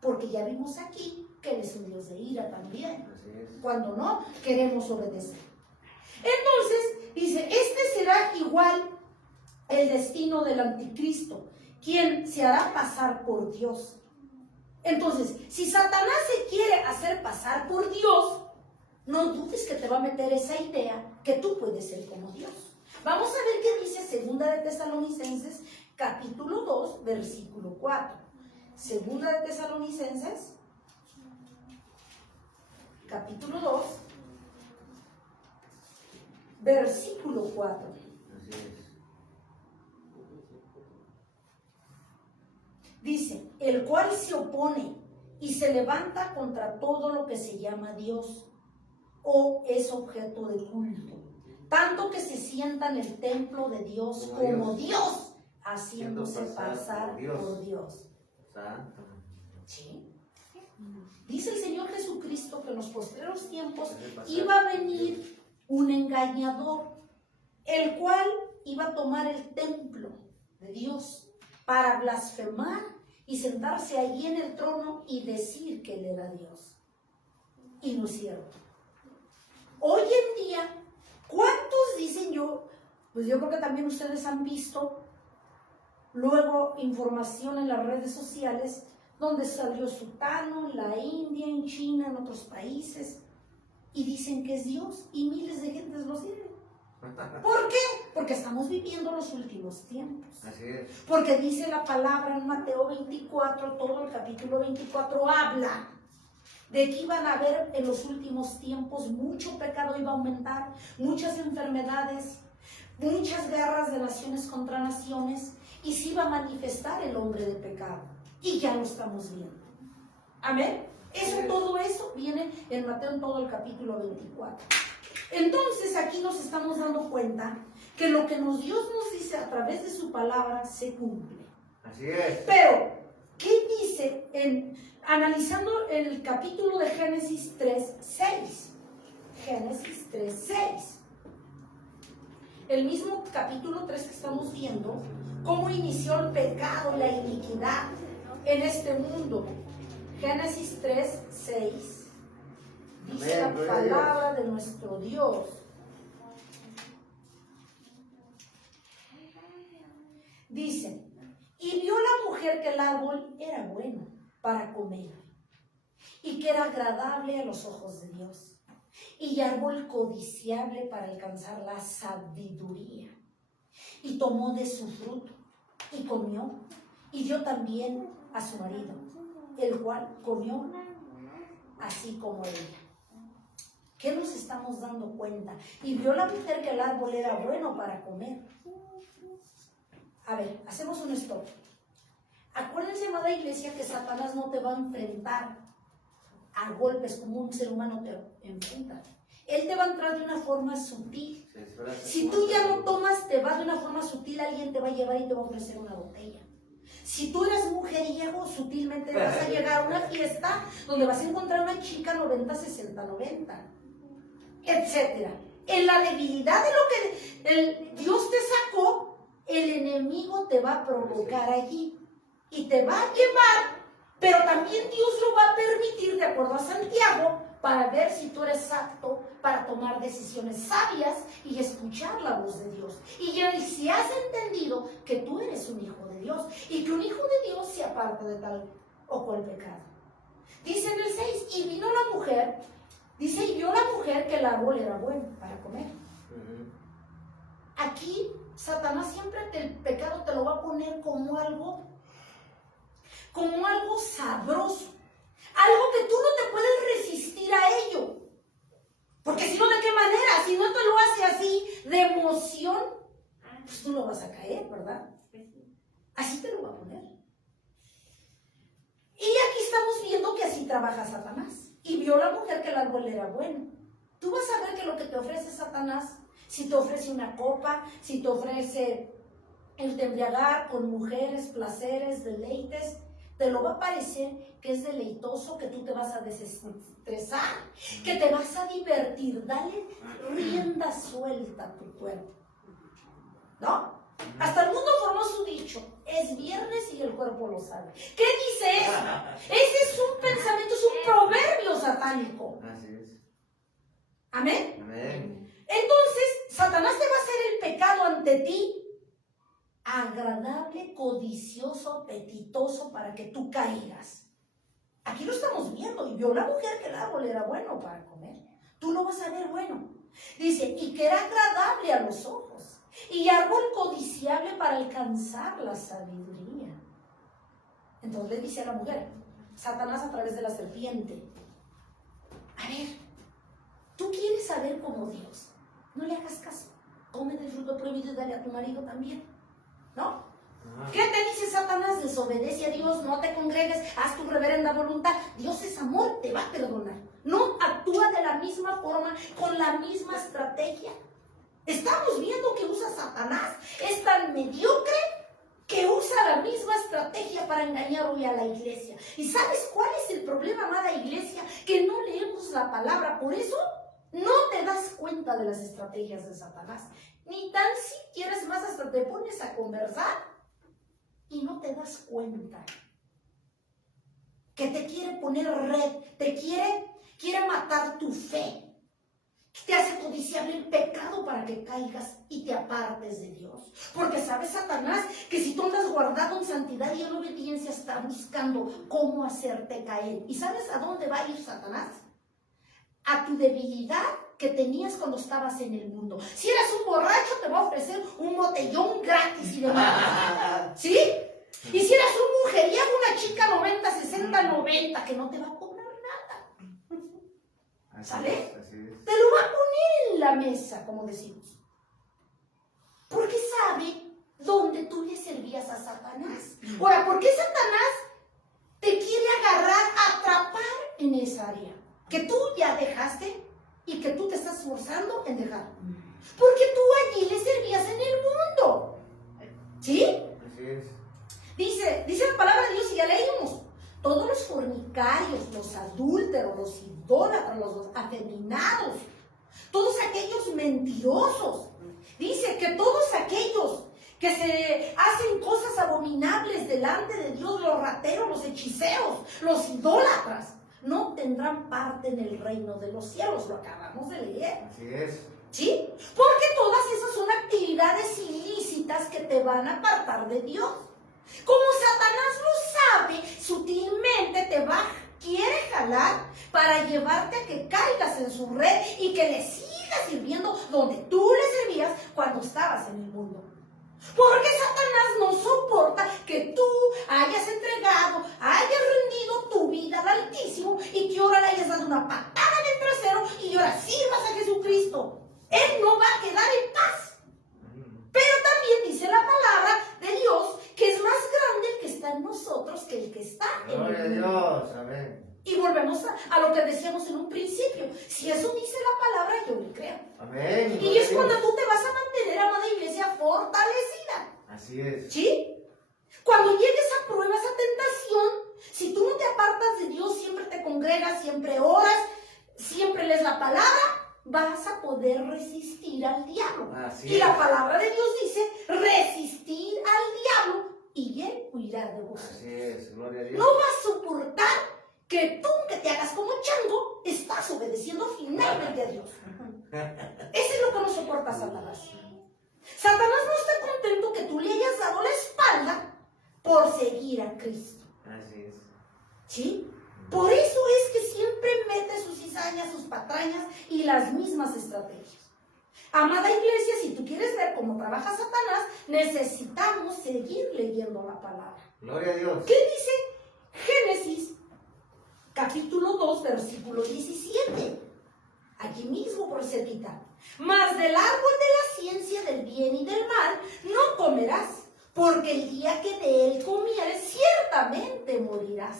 Porque ya vimos aquí que Él es un Dios de ira también. Así es. Cuando no, queremos obedecer. Entonces, dice, este será igual el destino del anticristo, quien se hará pasar por Dios. Entonces, si Satanás se quiere hacer pasar por Dios, no dudes que te va a meter esa idea que tú puedes ser como Dios. Vamos a ver qué dice Segunda de Tesalonicenses, capítulo 2, versículo 4. Segunda de Tesalonicenses, capítulo 2, versículo 4. Así es. Dice, el cual se opone y se levanta contra todo lo que se llama Dios o es objeto de culto, tanto que se sienta en el templo de Dios como Dios, haciéndose pasar por Dios. Santo. ¿Sí? Dice el Señor Jesucristo que en los postreros tiempos iba a venir un engañador, el cual iba a tomar el templo de Dios para blasfemar y sentarse allí en el trono y decir que Él era Dios. Y no es cierto. Hoy en día, ¿cuántos dicen yo? Pues yo creo que también ustedes han visto luego información en las redes sociales donde salió Sutano, en la India, en China, en otros países, y dicen que es Dios y miles de gentes lo siguen. ¿Por qué? Porque estamos viviendo los últimos tiempos. Así es. Porque dice la palabra en Mateo 24, todo el capítulo 24 habla de que iban a haber en los últimos tiempos mucho pecado, iba a aumentar, muchas enfermedades, muchas guerras de naciones contra naciones, y se iba a manifestar el hombre de pecado. Y ya lo estamos viendo. Amén. Todo eso viene en Mateo en todo el capítulo 24. Entonces aquí nos estamos dando cuenta que lo que Dios nos dice a través de su palabra se cumple. Así es. Pero, ¿qué dice analizando el capítulo de Génesis 3:6? Génesis 3:6. El mismo capítulo 3 que estamos viendo, cómo inició el pecado y la iniquidad en este mundo. Génesis 3:6. Dice la palabra de nuestro Dios. Dice, y vio la mujer que el árbol era bueno para comer, y que era agradable a los ojos de Dios, y árbol codiciable para alcanzar la sabiduría. Y tomó de su fruto, y comió, y dio también a su marido, el cual comió así como ella. ¿Qué nos estamos dando cuenta? Y vio la mujer que el árbol era bueno para comer. A ver, hacemos un stop. Acuérdense, amada iglesia, que Satanás no te va a enfrentar a golpes como un ser humano te enfrenta. Él te va a entrar de una forma sutil. Si tú ya no tomas, te va de una forma sutil, alguien te va a llevar y te va a ofrecer una botella. Si tú eres mujeriego, sutilmente vas a llegar a una fiesta donde vas a encontrar una chica 90, 60, 90, etcétera. En la debilidad de lo que Dios te sacó, el enemigo te va a provocar allí y te va a llevar, pero también Dios lo va a permitir, de acuerdo a Santiago, para ver si tú eres apto para tomar decisiones sabias y escuchar la voz de Dios. Y ya si has entendido que tú eres un hijo de Dios y que un hijo de Dios se aparta de tal o cual pecado. Dice en el 6, y vino la mujer, dice, y vio la mujer que el árbol era bueno para comer. Aquí Satanás siempre el pecado te lo va a poner como algo sabroso. Algo que tú no te puedes resistir a ello. Porque si no, ¿de qué manera? Si no te lo hace así de emoción, pues tú no vas a caer, ¿verdad? Así te lo va a poner. Y aquí estamos viendo que así trabaja Satanás. Y vio la mujer que el árbol era bueno. Tú vas a ver que lo que te ofrece Satanás, si te ofrece una copa, si te ofrece el de embriagar con mujeres, placeres, deleites, te lo va a parecer que es deleitoso, que tú te vas a desestresar, que te vas a divertir. Dale rienda suelta a tu cuerpo. ¿No? Hasta el mundo formó su dicho, es viernes y el cuerpo lo sabe. ¿Qué dice eso? Ese es un pensamiento, es un proverbio satánico. Así es. ¿Amén? Amén. Entonces, Satanás te va a hacer el pecado ante ti agradable, codicioso, apetitoso para que tú caigas. Aquí lo estamos viendo. Y vio la mujer que el árbol era bueno para comer. Tú lo vas a ver bueno. Dice, y que era agradable a los ojos. Y árbol codiciable para alcanzar la sabiduría. Entonces le dice a la mujer, Satanás a través de la serpiente, a ver, tú quieres saber como Dios, no le hagas caso, come del fruto prohibido y dale a tu marido también, ¿no? ¿Qué te dice Satanás? Desobedece a Dios, no te congregues, haz tu reverenda voluntad. Dios es amor, te va a perdonar. No actúa de la misma forma, con la misma estrategia. Estamos viendo que usa Satanás, es tan mediocre que usa la misma estrategia para engañar hoy a la iglesia. ¿Y sabes cuál es el problema, amada iglesia? Que no leemos la palabra, por eso no te das cuenta de las estrategias de Satanás. Ni tan siquiera, es más, hasta te pones a conversar y no te das cuenta que te quiere poner red, te quiere matar tu fe. Te hace codiciable el pecado para que caigas y te apartes de Dios. Porque sabe Satanás que si tú andas guardado en santidad y en obediencia, está buscando cómo hacerte caer. ¿Y sabes a dónde va a ir Satanás? A tu debilidad que tenías cuando estabas en el mundo. Si eras un borracho, te va a ofrecer un botellón gratis y demás. ¿Sí? Y si eras un mujeriego, una chica 90, 60, 90, que no te va a cobrar nada. ¿Sale? Así es. Te lo va a poner en la mesa, como decimos. Porque sabe dónde tú le servías a Satanás. Ahora, ¿por qué Satanás te quiere agarrar, atrapar en esa área que tú ya dejaste y que tú te estás esforzando en dejar? Porque tú allí le servías en el mundo. ¿Sí? Así es. Dice la palabra de Dios y ya leímos. Todos los fornicarios, los adúlteros, los idólatras, los afeminados, todos aquellos mentirosos. Dice que todos aquellos que se hacen cosas abominables delante de Dios, los rateros, los hechiceros, los idólatras, no tendrán parte en el reino de los cielos. Lo acabamos de leer. Así es. ¿Sí? Porque todas esas son actividades ilícitas que te van a apartar de Dios. Como Satanás lo sabe, sutilmente quiere jalar para llevarte a que caigas en su red y que le sigas sirviendo donde tú le servías cuando estabas en el mundo. Porque Satanás no soporta que tú hayas entregado, hayas rendido tu vida al Altísimo y que ahora le hayas dado una patada en el trasero y ahora sirvas a Jesucristo. Él no va a quedar en paz. Pero también dice la palabra de Dios que es más grande el que está en nosotros que el que está en Gloria a el mundo. Dios. Amén. Y volvemos a lo que decíamos en un principio. Si eso dice la palabra, yo le creo. Amén. Y es cuando tú te vas a mantener, amada iglesia, fortalecida. Así es. ¿Sí? Cuando llegues a prueba, esa tentación, si tú no te apartas de Dios, siempre te congregas, siempre oras, siempre lees la palabra, vas a poder resistir al diablo. Así Y es. la palabra de Dios dice, resistir al diablo y él huirá de vosotros. Así es. Gloria a Dios. No vas a soportar que tú, que te hagas como chango, estás obedeciendo finalmente a Dios. Eso es lo que no soporta Satanás. Satanás no está contento que tú le hayas dado la espalda por seguir a Cristo. Así es. ¿Sí? Por eso es que siempre mete sus cizañas, sus patrañas y las mismas estrategias. Amada iglesia, si tú quieres ver cómo trabaja Satanás, necesitamos seguir leyendo la palabra. Gloria a Dios. ¿Qué dice Génesis, capítulo 2, versículo 17? Aquí mismo, por cerquita. Mas del árbol de la ciencia del bien y del mal no comerás, porque el día que de él comieres, ciertamente morirás.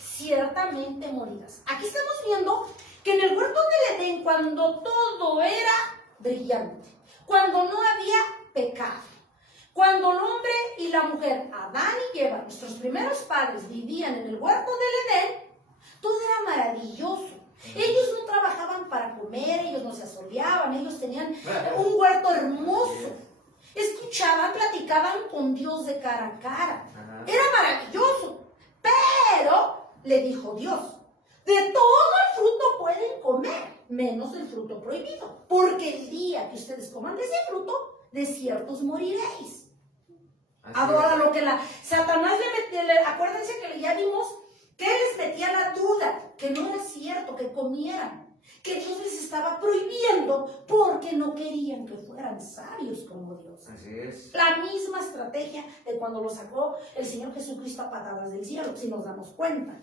Ciertamente morirás. Aquí estamos viendo que en el huerto del Edén, cuando todo era brillante, cuando no había pecado, cuando el hombre y la mujer, Adán y Eva, nuestros primeros padres, vivían en el huerto del Edén, todo era maravilloso. Ellos no trabajaban para comer, ellos no se asoleaban, ellos tenían un huerto hermoso. Escuchaban, platicaban con Dios de cara a cara. Ajá. Era maravilloso. Pero, le dijo Dios, de todo el fruto pueden comer, menos del fruto prohibido. Porque el día que ustedes coman de ese fruto, de ciertos moriréis. Así Ahora es. lo que Satanás le metió, acuérdense que ya vimos que les metía la duda, que no era cierto que comieran, que Dios les estaba prohibiendo porque no querían que fueran sabios como Dios. Así es. La misma estrategia de cuando lo sacó el Señor Jesucristo a patadas del cielo, si nos damos cuenta.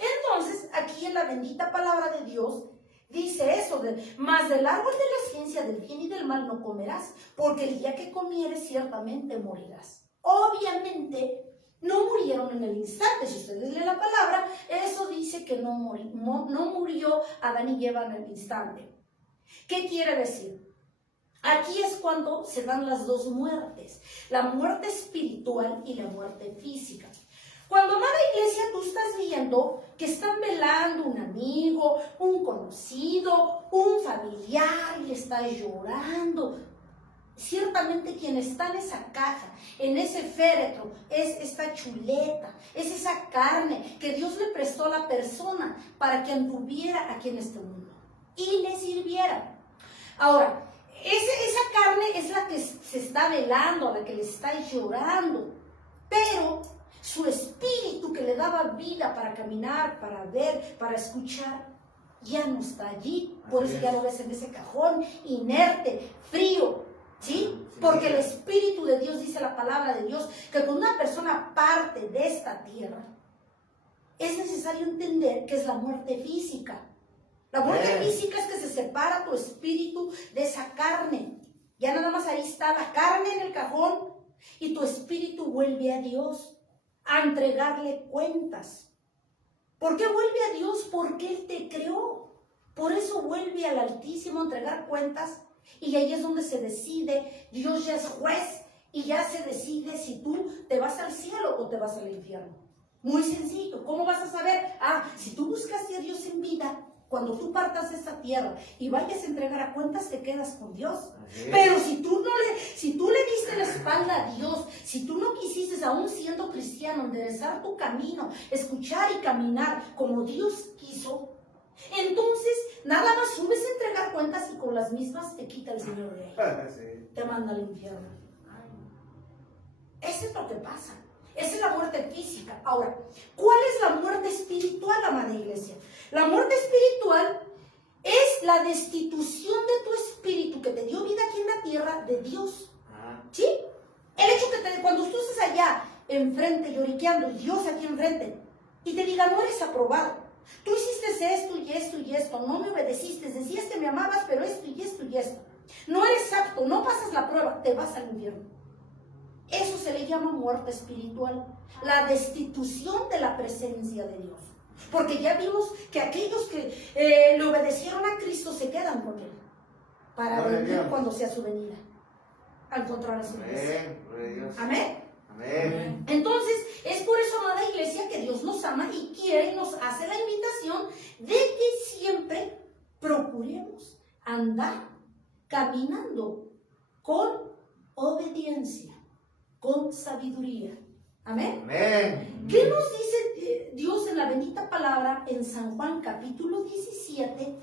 Entonces, aquí en la bendita palabra de Dios, dice eso, mas del árbol de la ciencia del bien y del mal no comerás, porque el día que comieres ciertamente morirás. Obviamente, no murieron en el instante. Si ustedes leen la palabra, eso dice que no murió Adán y Eva en el instante. ¿Qué quiere decir? Aquí es cuando se dan las dos muertes, la muerte espiritual y la muerte física. Cuando, amada iglesia, tú estás viendo que están velando un amigo, un conocido, un familiar y está llorando, ciertamente quien está en esa caja, en ese féretro, es esta chuleta, es esa carne que Dios le prestó a la persona para que anduviera aquí en este mundo y le sirviera. Ahora, esa carne es la que se está velando, a la que le está llorando, pero su espíritu que le daba vida para caminar, para ver, para escuchar, ya no está allí. Por Así eso ya es. lo ves en ese cajón, inerte, frío, ¿sí? Porque el Espíritu de Dios, dice la palabra de Dios, que cuando una persona parte de esta tierra, es necesario entender que es la muerte física. La muerte física es que se separa tu espíritu de esa carne. Ya nada más ahí está la carne en el cajón y tu espíritu vuelve a Dios a entregarle cuentas. ¿Por qué vuelve a Dios? Porque Él te creó. Por eso vuelve al Altísimo a entregar cuentas y ahí es donde se decide. Dios ya es juez y ya se decide si tú te vas al cielo o te vas al infierno. Muy sencillo. ¿Cómo vas a saber? Si tú buscaste a Dios en vida, cuando tú partas de esta tierra y vayas a entregar a cuentas, te quedas con Dios. Pero si tú le diste la espalda a Dios, si tú no quisiste, aún siendo cristiano, enderezar tu camino, escuchar y caminar como Dios quiso, entonces nada más subes a entregar cuentas y con las mismas te quita el Señor de ahí. Sí. Te manda al infierno. Eso es lo que pasa. Esa es la muerte física. Ahora, ¿cuál es la muerte espiritual, amada iglesia? La muerte espiritual es la destitución de tu espíritu que te dio vida aquí en la tierra de Dios. ¿Sí? El hecho que cuando tú estés allá enfrente lloriqueando y Dios aquí enfrente y te diga, no eres aprobado. Tú hiciste esto y esto y esto, no me obedeciste, decías que me amabas, pero esto y esto y esto. No eres apto, no pasas la prueba, te vas al infierno. Eso se le llama muerte espiritual, la destitución de la presencia de Dios. Porque ya vimos que aquellos que le obedecieron a Cristo se quedan con Él para venir cuando sea su venida, a encontrar a su iglesia. Amén. Amén. Entonces, es por eso, amada iglesia, que Dios nos ama y quiere y nos hace la invitación de que siempre procuremos andar caminando con obediencia, con sabiduría. Amén. Amén. ¿Qué nos dice Dios en la bendita palabra en San Juan capítulo 17,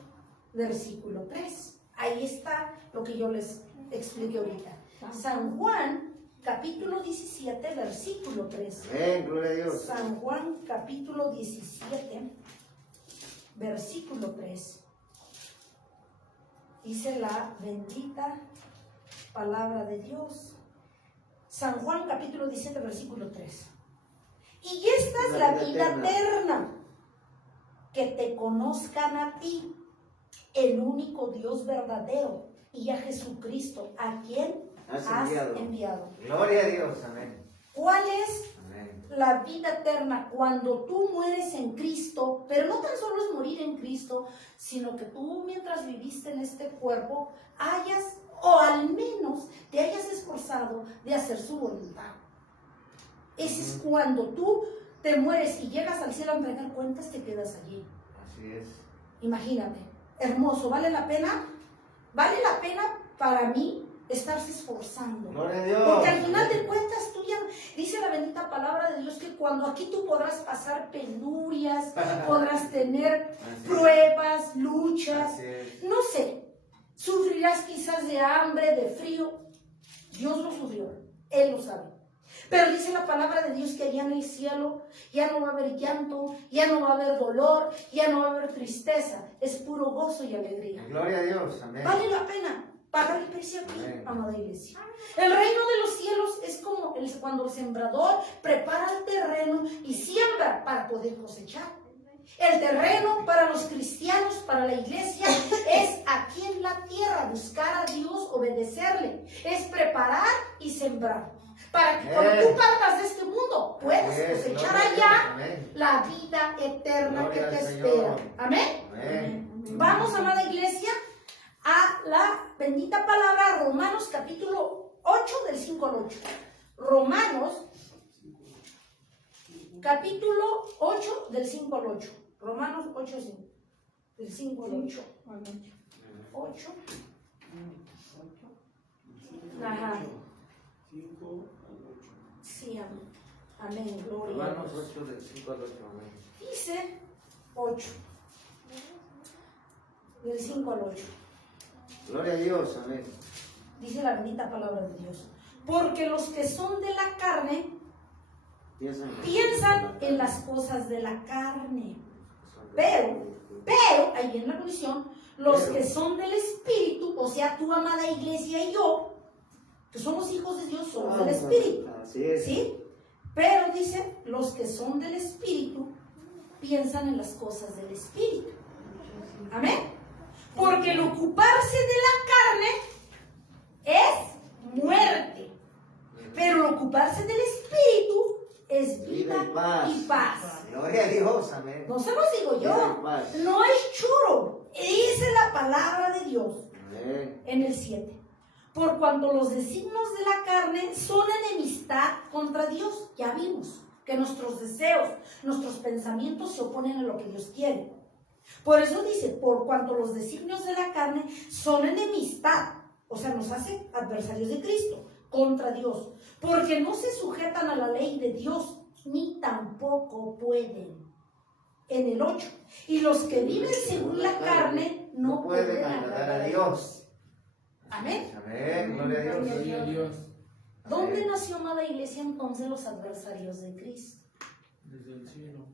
versículo 3? Ahí está lo que yo les expliqué ahorita. San Juan capítulo 17, versículo 3. Amén, gloria a Dios. San Juan capítulo 17, versículo 3. Dice la bendita palabra de Dios. San Juan capítulo 17, versículo 3. Y esta es la vida eterna, que te conozcan a ti, el único Dios verdadero, y a Jesucristo, a quien has enviado. Gloria a Dios, amén. ¿Cuál es Amén. la vida eterna? Cuando tú mueres en Cristo, pero no tan solo es morir en Cristo, sino que tú mientras viviste en este cuerpo hayas, o al menos te hayas esforzado de hacer su voluntad. Ese es cuando tú te mueres y llegas al cielo a entregar cuentas, te quedas allí. Así es. Imagínate, hermoso, ¿vale la pena? ¿Vale la pena para mí estarse esforzando? Gloria a Dios. Porque al final de cuentas tú ya, dice la bendita palabra de Dios, que cuando aquí tú podrás pasar penurias, podrás tener pruebas, luchas, Así es. no sé, sufrirás quizás de hambre, de frío. Dios lo sufrió, Él lo sabe. Pero dice la palabra de Dios que allá en el cielo ya no va a haber llanto, ya no va a haber dolor, ya no va a haber tristeza, es puro gozo y alegría. Gloria a Dios, amén. Vale la pena pagar el precio aquí, Amén. amada iglesia. El reino de los cielos es como cuando el sembrador prepara el terreno y siembra para poder cosechar. El terreno para los cristianos, para la iglesia, es aquí en la tierra, buscar a Dios, obedecerle. Es preparar y sembrar. Para que cuando tú partas de este mundo, puedas cosechar allá la vida eterna que te espera. Amén. Amén. Vamos, amada iglesia, a la bendita palabra Romanos capítulo 8 del 5 al 8. Romanos capítulo 8 del 5 al 8. Romanos 8 del 5 al 8. 8. Ajá. Sí, amén. Amén, gloria a Romanos Dios. 8 del 5 al 8, amén. Dice 8. Del 5 al 8. Gloria a Dios, amén. Dice la bendita palabra de Dios. Porque los que son de la carne piensan en las cosas de la carne. Pero, ahí viene la condición, los que son del Espíritu, o sea, tu amada iglesia y yo, que somos hijos de Dios, somos del Espíritu. Así es. ¿Sí? Pero dice, los que son del Espíritu piensan en las cosas del Espíritu. Amén. Porque el ocuparse de la carne es muerte. Pero el ocuparse del Espíritu es vida y paz. Gloria a Dios, amén. No se los digo Vida yo. y paz. No es churo. Dice la palabra de Dios Amén. en el 7. Por cuanto los designios de la carne son enemistad contra Dios. Ya vimos que nuestros deseos, nuestros pensamientos se oponen a lo que Dios quiere. Por eso dice, por cuanto los designios de la carne son enemistad, o sea, nos hace adversarios de Cristo, contra Dios, porque no se sujetan a la ley de Dios, ni tampoco pueden. En el 8, y los que viven según la carne no pueden agradar a Dios. Amén. Amén. Gloria a Dios. Gloria a Dios. ¿Dónde nació, amada iglesia, entonces los adversarios de Cristo? Desde el cielo.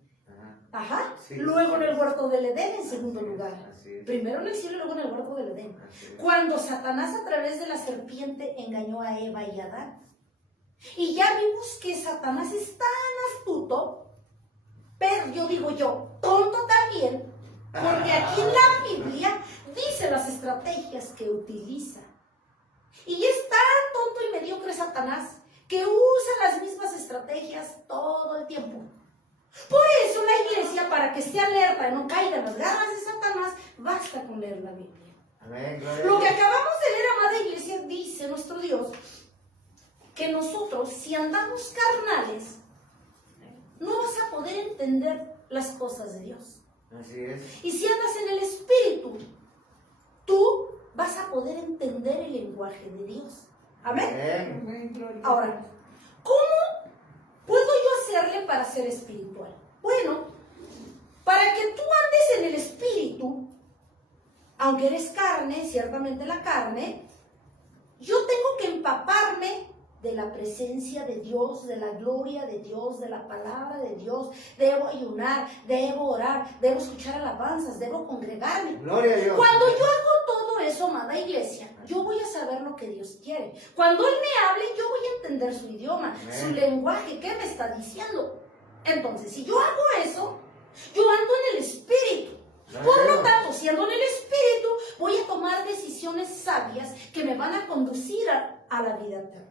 Ajá. Sí, Luego en sí. el huerto del Edén, en segundo lugar. Así es. Primero en el cielo y luego en el huerto del Edén. Así es. Cuando Satanás a través de la serpiente engañó a Eva y a Adán. Y ya vimos que Satanás es tan astuto, pero yo digo tonto también, porque aquí en la Biblia dice las estrategias que utiliza. Y es tan tonto y mediocre Satanás que usa las mismas estrategias todo el tiempo. Por eso la iglesia, para que esté alerta y no caiga en las garras de Satanás, basta con leer la Biblia. Amén. Gloria a Lo que Dios. acabamos de leer, amada iglesia, dice nuestro Dios, que nosotros, si andamos carnales, no vas a poder entender las cosas de Dios. Así es. Y si andas en el Espíritu, tú vas a poder entender el lenguaje de Dios. Amén. Amén. Amén, gloria a Ahora, Dios. ¿cómo puedo yo hacerle para ser espiritual? Bueno, para que tú andes en el Espíritu, aunque eres carne, ciertamente la carne, yo tengo que empaparme de la presencia de Dios, de la gloria de Dios, de la palabra de Dios. Debo ayunar, debo orar, debo escuchar alabanzas, debo congregarme. Gloria a Dios. Cuando yo hago todo eso, amada iglesia, yo voy a saber lo que Dios quiere. Cuando Él me hable, yo voy a entender su idioma, Amén. su lenguaje, qué me está diciendo. Entonces, si yo hago eso, yo ando en el Espíritu. Por lo tanto, si ando en el Espíritu, voy a tomar decisiones sabias que me van a conducir a la vida eterna.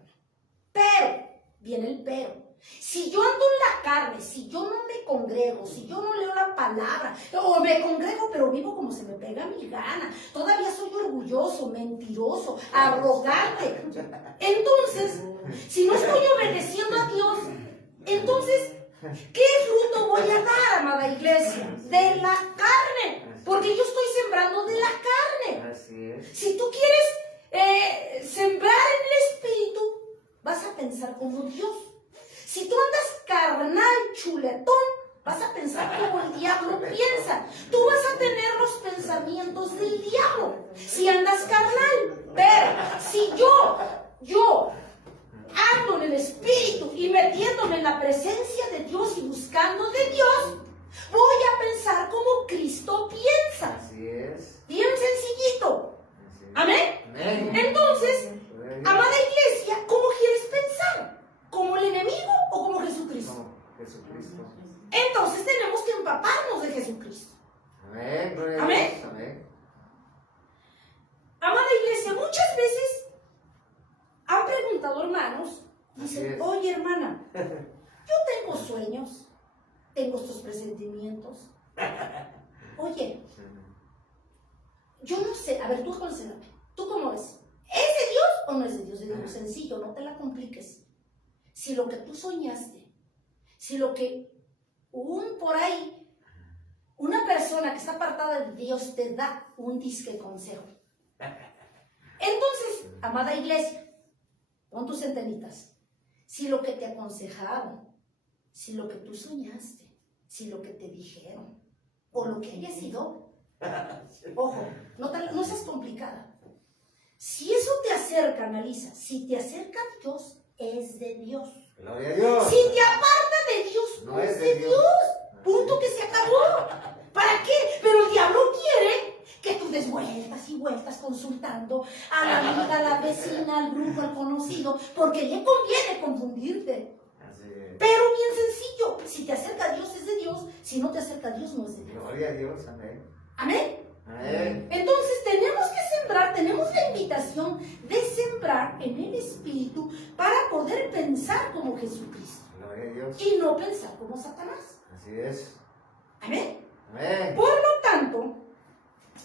Pero, viene el pero. Si yo ando en la carne, si yo no me congrego, si yo no leo la palabra, o me congrego pero vivo como se me pega mi gana, todavía soy orgulloso, mentiroso, arrogante. Entonces, si no estoy obedeciendo a Dios, entonces, ¿qué fruto voy a dar, amada iglesia? De la carne. Porque yo estoy sembrando de la carne. Así es. Si tú quieres sembrar en el Espíritu, vas a pensar como Dios. Si tú andas carnal, chuletón, vas a pensar como el diablo piensa. Tú vas a tener los pensamientos del diablo. Si andas carnal. Pero si yo ando en el Espíritu y metiéndome en la presencia de Dios y buscando de Dios, voy a pensar como Cristo piensa. Así es. Bien sencillito. Así es. Amén. Amén. Entonces, Gloria a Dios. amada iglesia, ¿cómo quieres pensar? ¿Como el enemigo o como Jesucristo? No, Jesucristo. Entonces tenemos que empaparnos de Jesucristo. Amén. Gloria a Amén. Dios. Amén. Amada iglesia, muchas veces han preguntado hermanos, Así dicen, es. oye hermana, yo tengo sueños, tengo estos presentimientos. Oye, yo no sé, a ver, tú aconsejame, ¿tú cómo ves? ¿Es de Dios o no es de Dios? Yo digo, sencillo, no te la compliques. Si lo que tú soñaste, si lo que por ahí, una persona que está apartada de Dios te da un disque consejo. Entonces, amada iglesia, pon tus antenitas. Si lo que te aconsejaron, si lo que tú soñaste, si lo que te dijeron, o lo que haya sido, ojo, no seas complicada. Si eso te acerca, analiza, si te acerca a Dios, es de Dios. Gloria a Dios. Si te aparta de Dios, no es de Dios. Punto, que se acabó. ¿Para buscando a la amiga, a la vecina, al brujo, al conocido, porque le conviene confundirte. Así es. Pero bien sencillo, si te acerca a Dios es de Dios, si no te acerca a Dios no es de Dios. Gloria a Dios, amén. Amén. Amén. Entonces tenemos que sembrar, tenemos la invitación de sembrar en el Espíritu para poder pensar como Jesucristo Gloria a Dios. y no pensar como Satanás. Así es. Amén. Amén. Por lo tanto,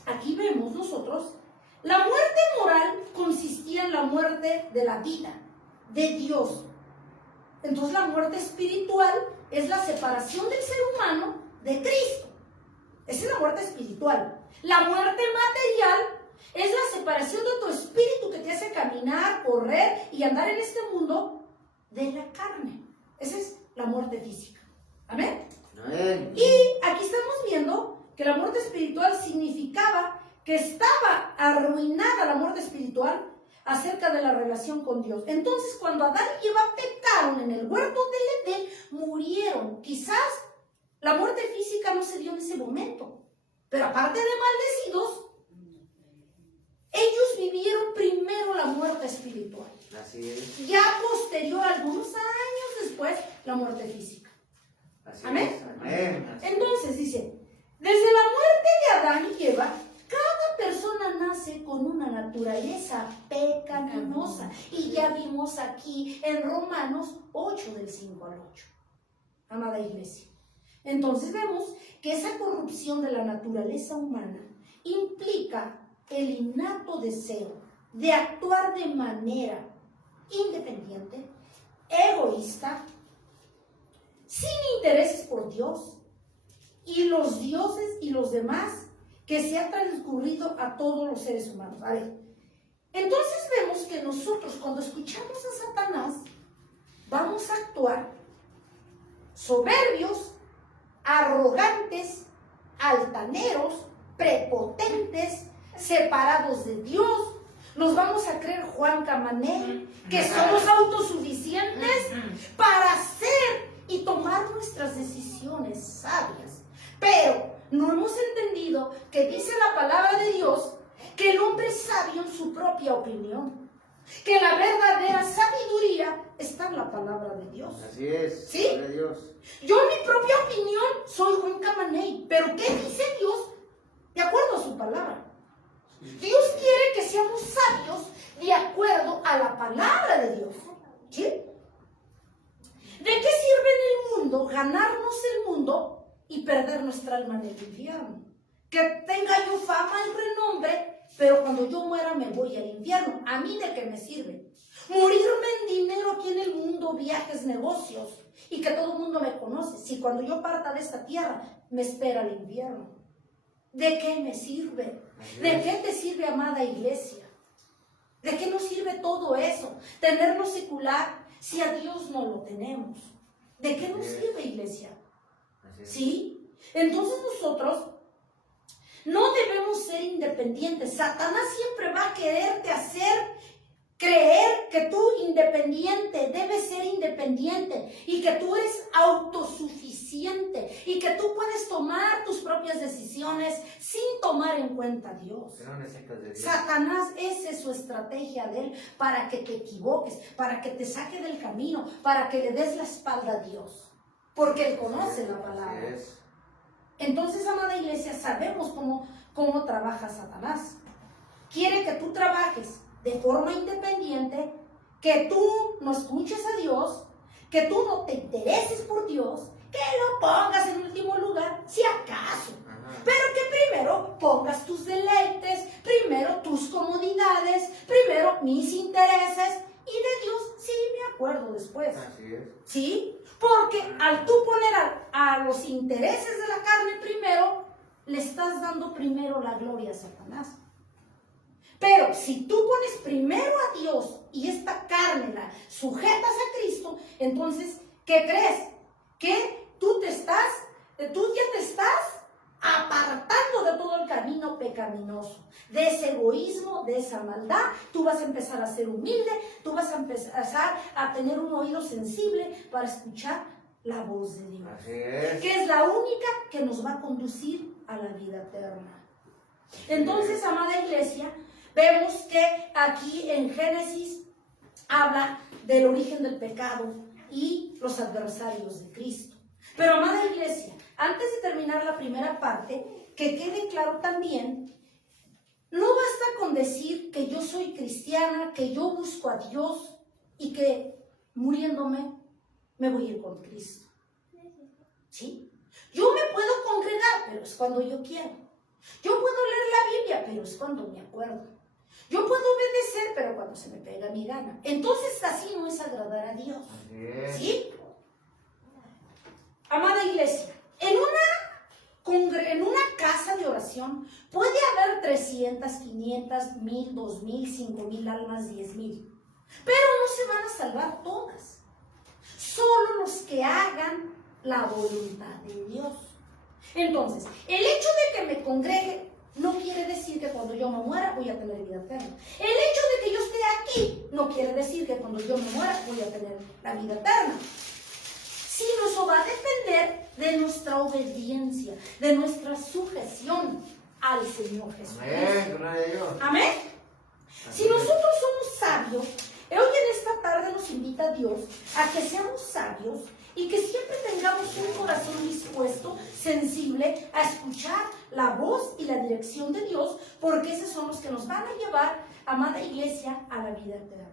aquí vemos nosotros, la muerte moral consistía en la muerte de la vida, de Dios. Entonces la muerte espiritual es la separación del ser humano de Cristo. Esa es la muerte espiritual. La muerte material es la separación de tu espíritu que te hace caminar, correr y andar en este mundo de la carne. Esa es la muerte física. Amén. Amén. Y aquí estamos viendo que la muerte espiritual significaba que estaba arruinada la muerte espiritual acerca de la relación con Dios. Entonces, cuando Adán y Eva pecaron en el huerto del Edén, murieron. Quizás la muerte física no se dio en ese momento, pero aparte de maldecidos, ellos vivieron primero la muerte espiritual. Así es. Ya posterior, algunos años después, la muerte física. Así Amén. es. Amén. Así es. Entonces dice, desde la muerte de Adán y Eva, cada persona nace con una naturaleza pecaminosa. Y ya vimos aquí en Romanos 8, del 5 al 8. Amada iglesia. Entonces vemos que esa corrupción de la naturaleza humana implica el innato deseo de actuar de manera independiente, egoísta, sin intereses por Dios y los dioses y los demás que se ha transcurrido a todos los seres humanos. A ver, entonces vemos que nosotros cuando escuchamos a Satanás vamos a actuar soberbios, arrogantes, altaneros, prepotentes, separados de Dios. Nos vamos a creer Juan Camané, que somos autosuficientes para hacer y tomar nuestras decisiones sabias. Pero no hemos entendido que dice la palabra de Dios que el hombre es sabio en su propia opinión, que la verdadera sabiduría está en la palabra de Dios. Así es. ¿Sí? Gloria a Dios. Yo en mi propia opinión soy Juan Camaney, pero ¿qué dice Dios? De acuerdo a su palabra. Dios quiere que seamos sabios de acuerdo a la palabra de Dios. ¿Sí? ¿De qué sirve en el mundo ganarnos el mundo y perder nuestra alma en el infierno? Que tenga yo fama y renombre, pero cuando yo muera me voy al infierno. ¿A mí de qué me sirve? Morirme en dinero aquí en el mundo, viajes, negocios, y que todo el mundo me conoce. Si cuando yo parta de esta tierra me espera el infierno. ¿De qué me sirve? ¿De qué te sirve, amada iglesia? ¿De qué nos sirve todo eso? Tenerlo secular si a Dios no lo tenemos. ¿De qué nos sirve, iglesia? ¿Sí? Entonces nosotros no debemos ser independientes. Satanás siempre va a quererte hacer creer que tú independiente, debes ser independiente y que tú eres autosuficiente y que tú puedes tomar tus propias decisiones sin tomar en cuenta a Dios. Que no necesitas de Dios. Satanás, esa es su estrategia de él para que te equivoques, para que te saque del camino, para que le des la espalda a Dios, porque él conoce la palabra. Así es. Entonces, amada iglesia, sabemos cómo trabaja Satanás. Quiere que tú trabajes de forma independiente, que tú no escuches a Dios, que tú no te intereses por Dios, que lo pongas en último lugar, si acaso. Ajá. Pero que primero pongas tus deleites, primero tus comodidades, primero mis intereses, y de Dios sí me acuerdo después. Así es. ¿Sí? Porque al tú poner a los intereses de la carne primero, le estás dando primero la gloria a Satanás. Pero si tú pones primero a Dios y esta carne la sujetas a Cristo, entonces, ¿qué crees? Que tú ya te estás apartando de todo el camino pecaminoso, de ese egoísmo, de esa maldad. Tú vas a empezar a ser humilde, tú vas a empezar a tener un oído sensible para escuchar la voz de Dios, Así es. que es la única que nos va a conducir a la vida eterna. Entonces, amada iglesia, vemos que aquí en Génesis habla del origen del pecado y los adversarios de Cristo. Pero, amada iglesia, antes de terminar la primera parte, que quede claro también, no basta con decir que yo soy cristiana, que yo busco a Dios y que muriéndome me voy a ir con Cristo. ¿Sí? Yo me puedo congregar, pero es cuando yo quiero. Yo puedo leer la Biblia, pero es cuando me acuerdo. Yo puedo obedecer, pero cuando se me pega mi gana. Entonces así no es agradar a Dios. Así es. ¿Sí? Amada iglesia, en una casa de oración puede haber 300, 500, 1000, 2000, 5000 almas, 10,000. Pero no se van a salvar todas. Solo los que hagan la voluntad de Dios. Entonces, el hecho de que me congregue no quiere decir que cuando yo me muera voy a tener vida eterna. El hecho de que yo esté aquí no quiere decir que cuando yo me muera voy a tener la vida eterna. Sino eso va a depender de nuestra obediencia, de nuestra sujeción al Señor Jesús. Amén, gloria a Dios. Amén. Si nosotros somos sabios, hoy en esta tarde nos invita Dios a que seamos sabios y que siempre tengamos un corazón dispuesto, sensible, a escuchar la voz y la dirección de Dios, porque esos son los que nos van a llevar, amada iglesia, a la vida eterna.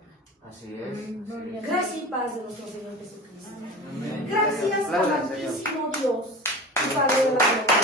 Así es. Gracia y paz de nuestro Señor Jesucristo. Amén. Gracias, Aplaudan, Señor. amantísimo Dios y Padre de la gloria.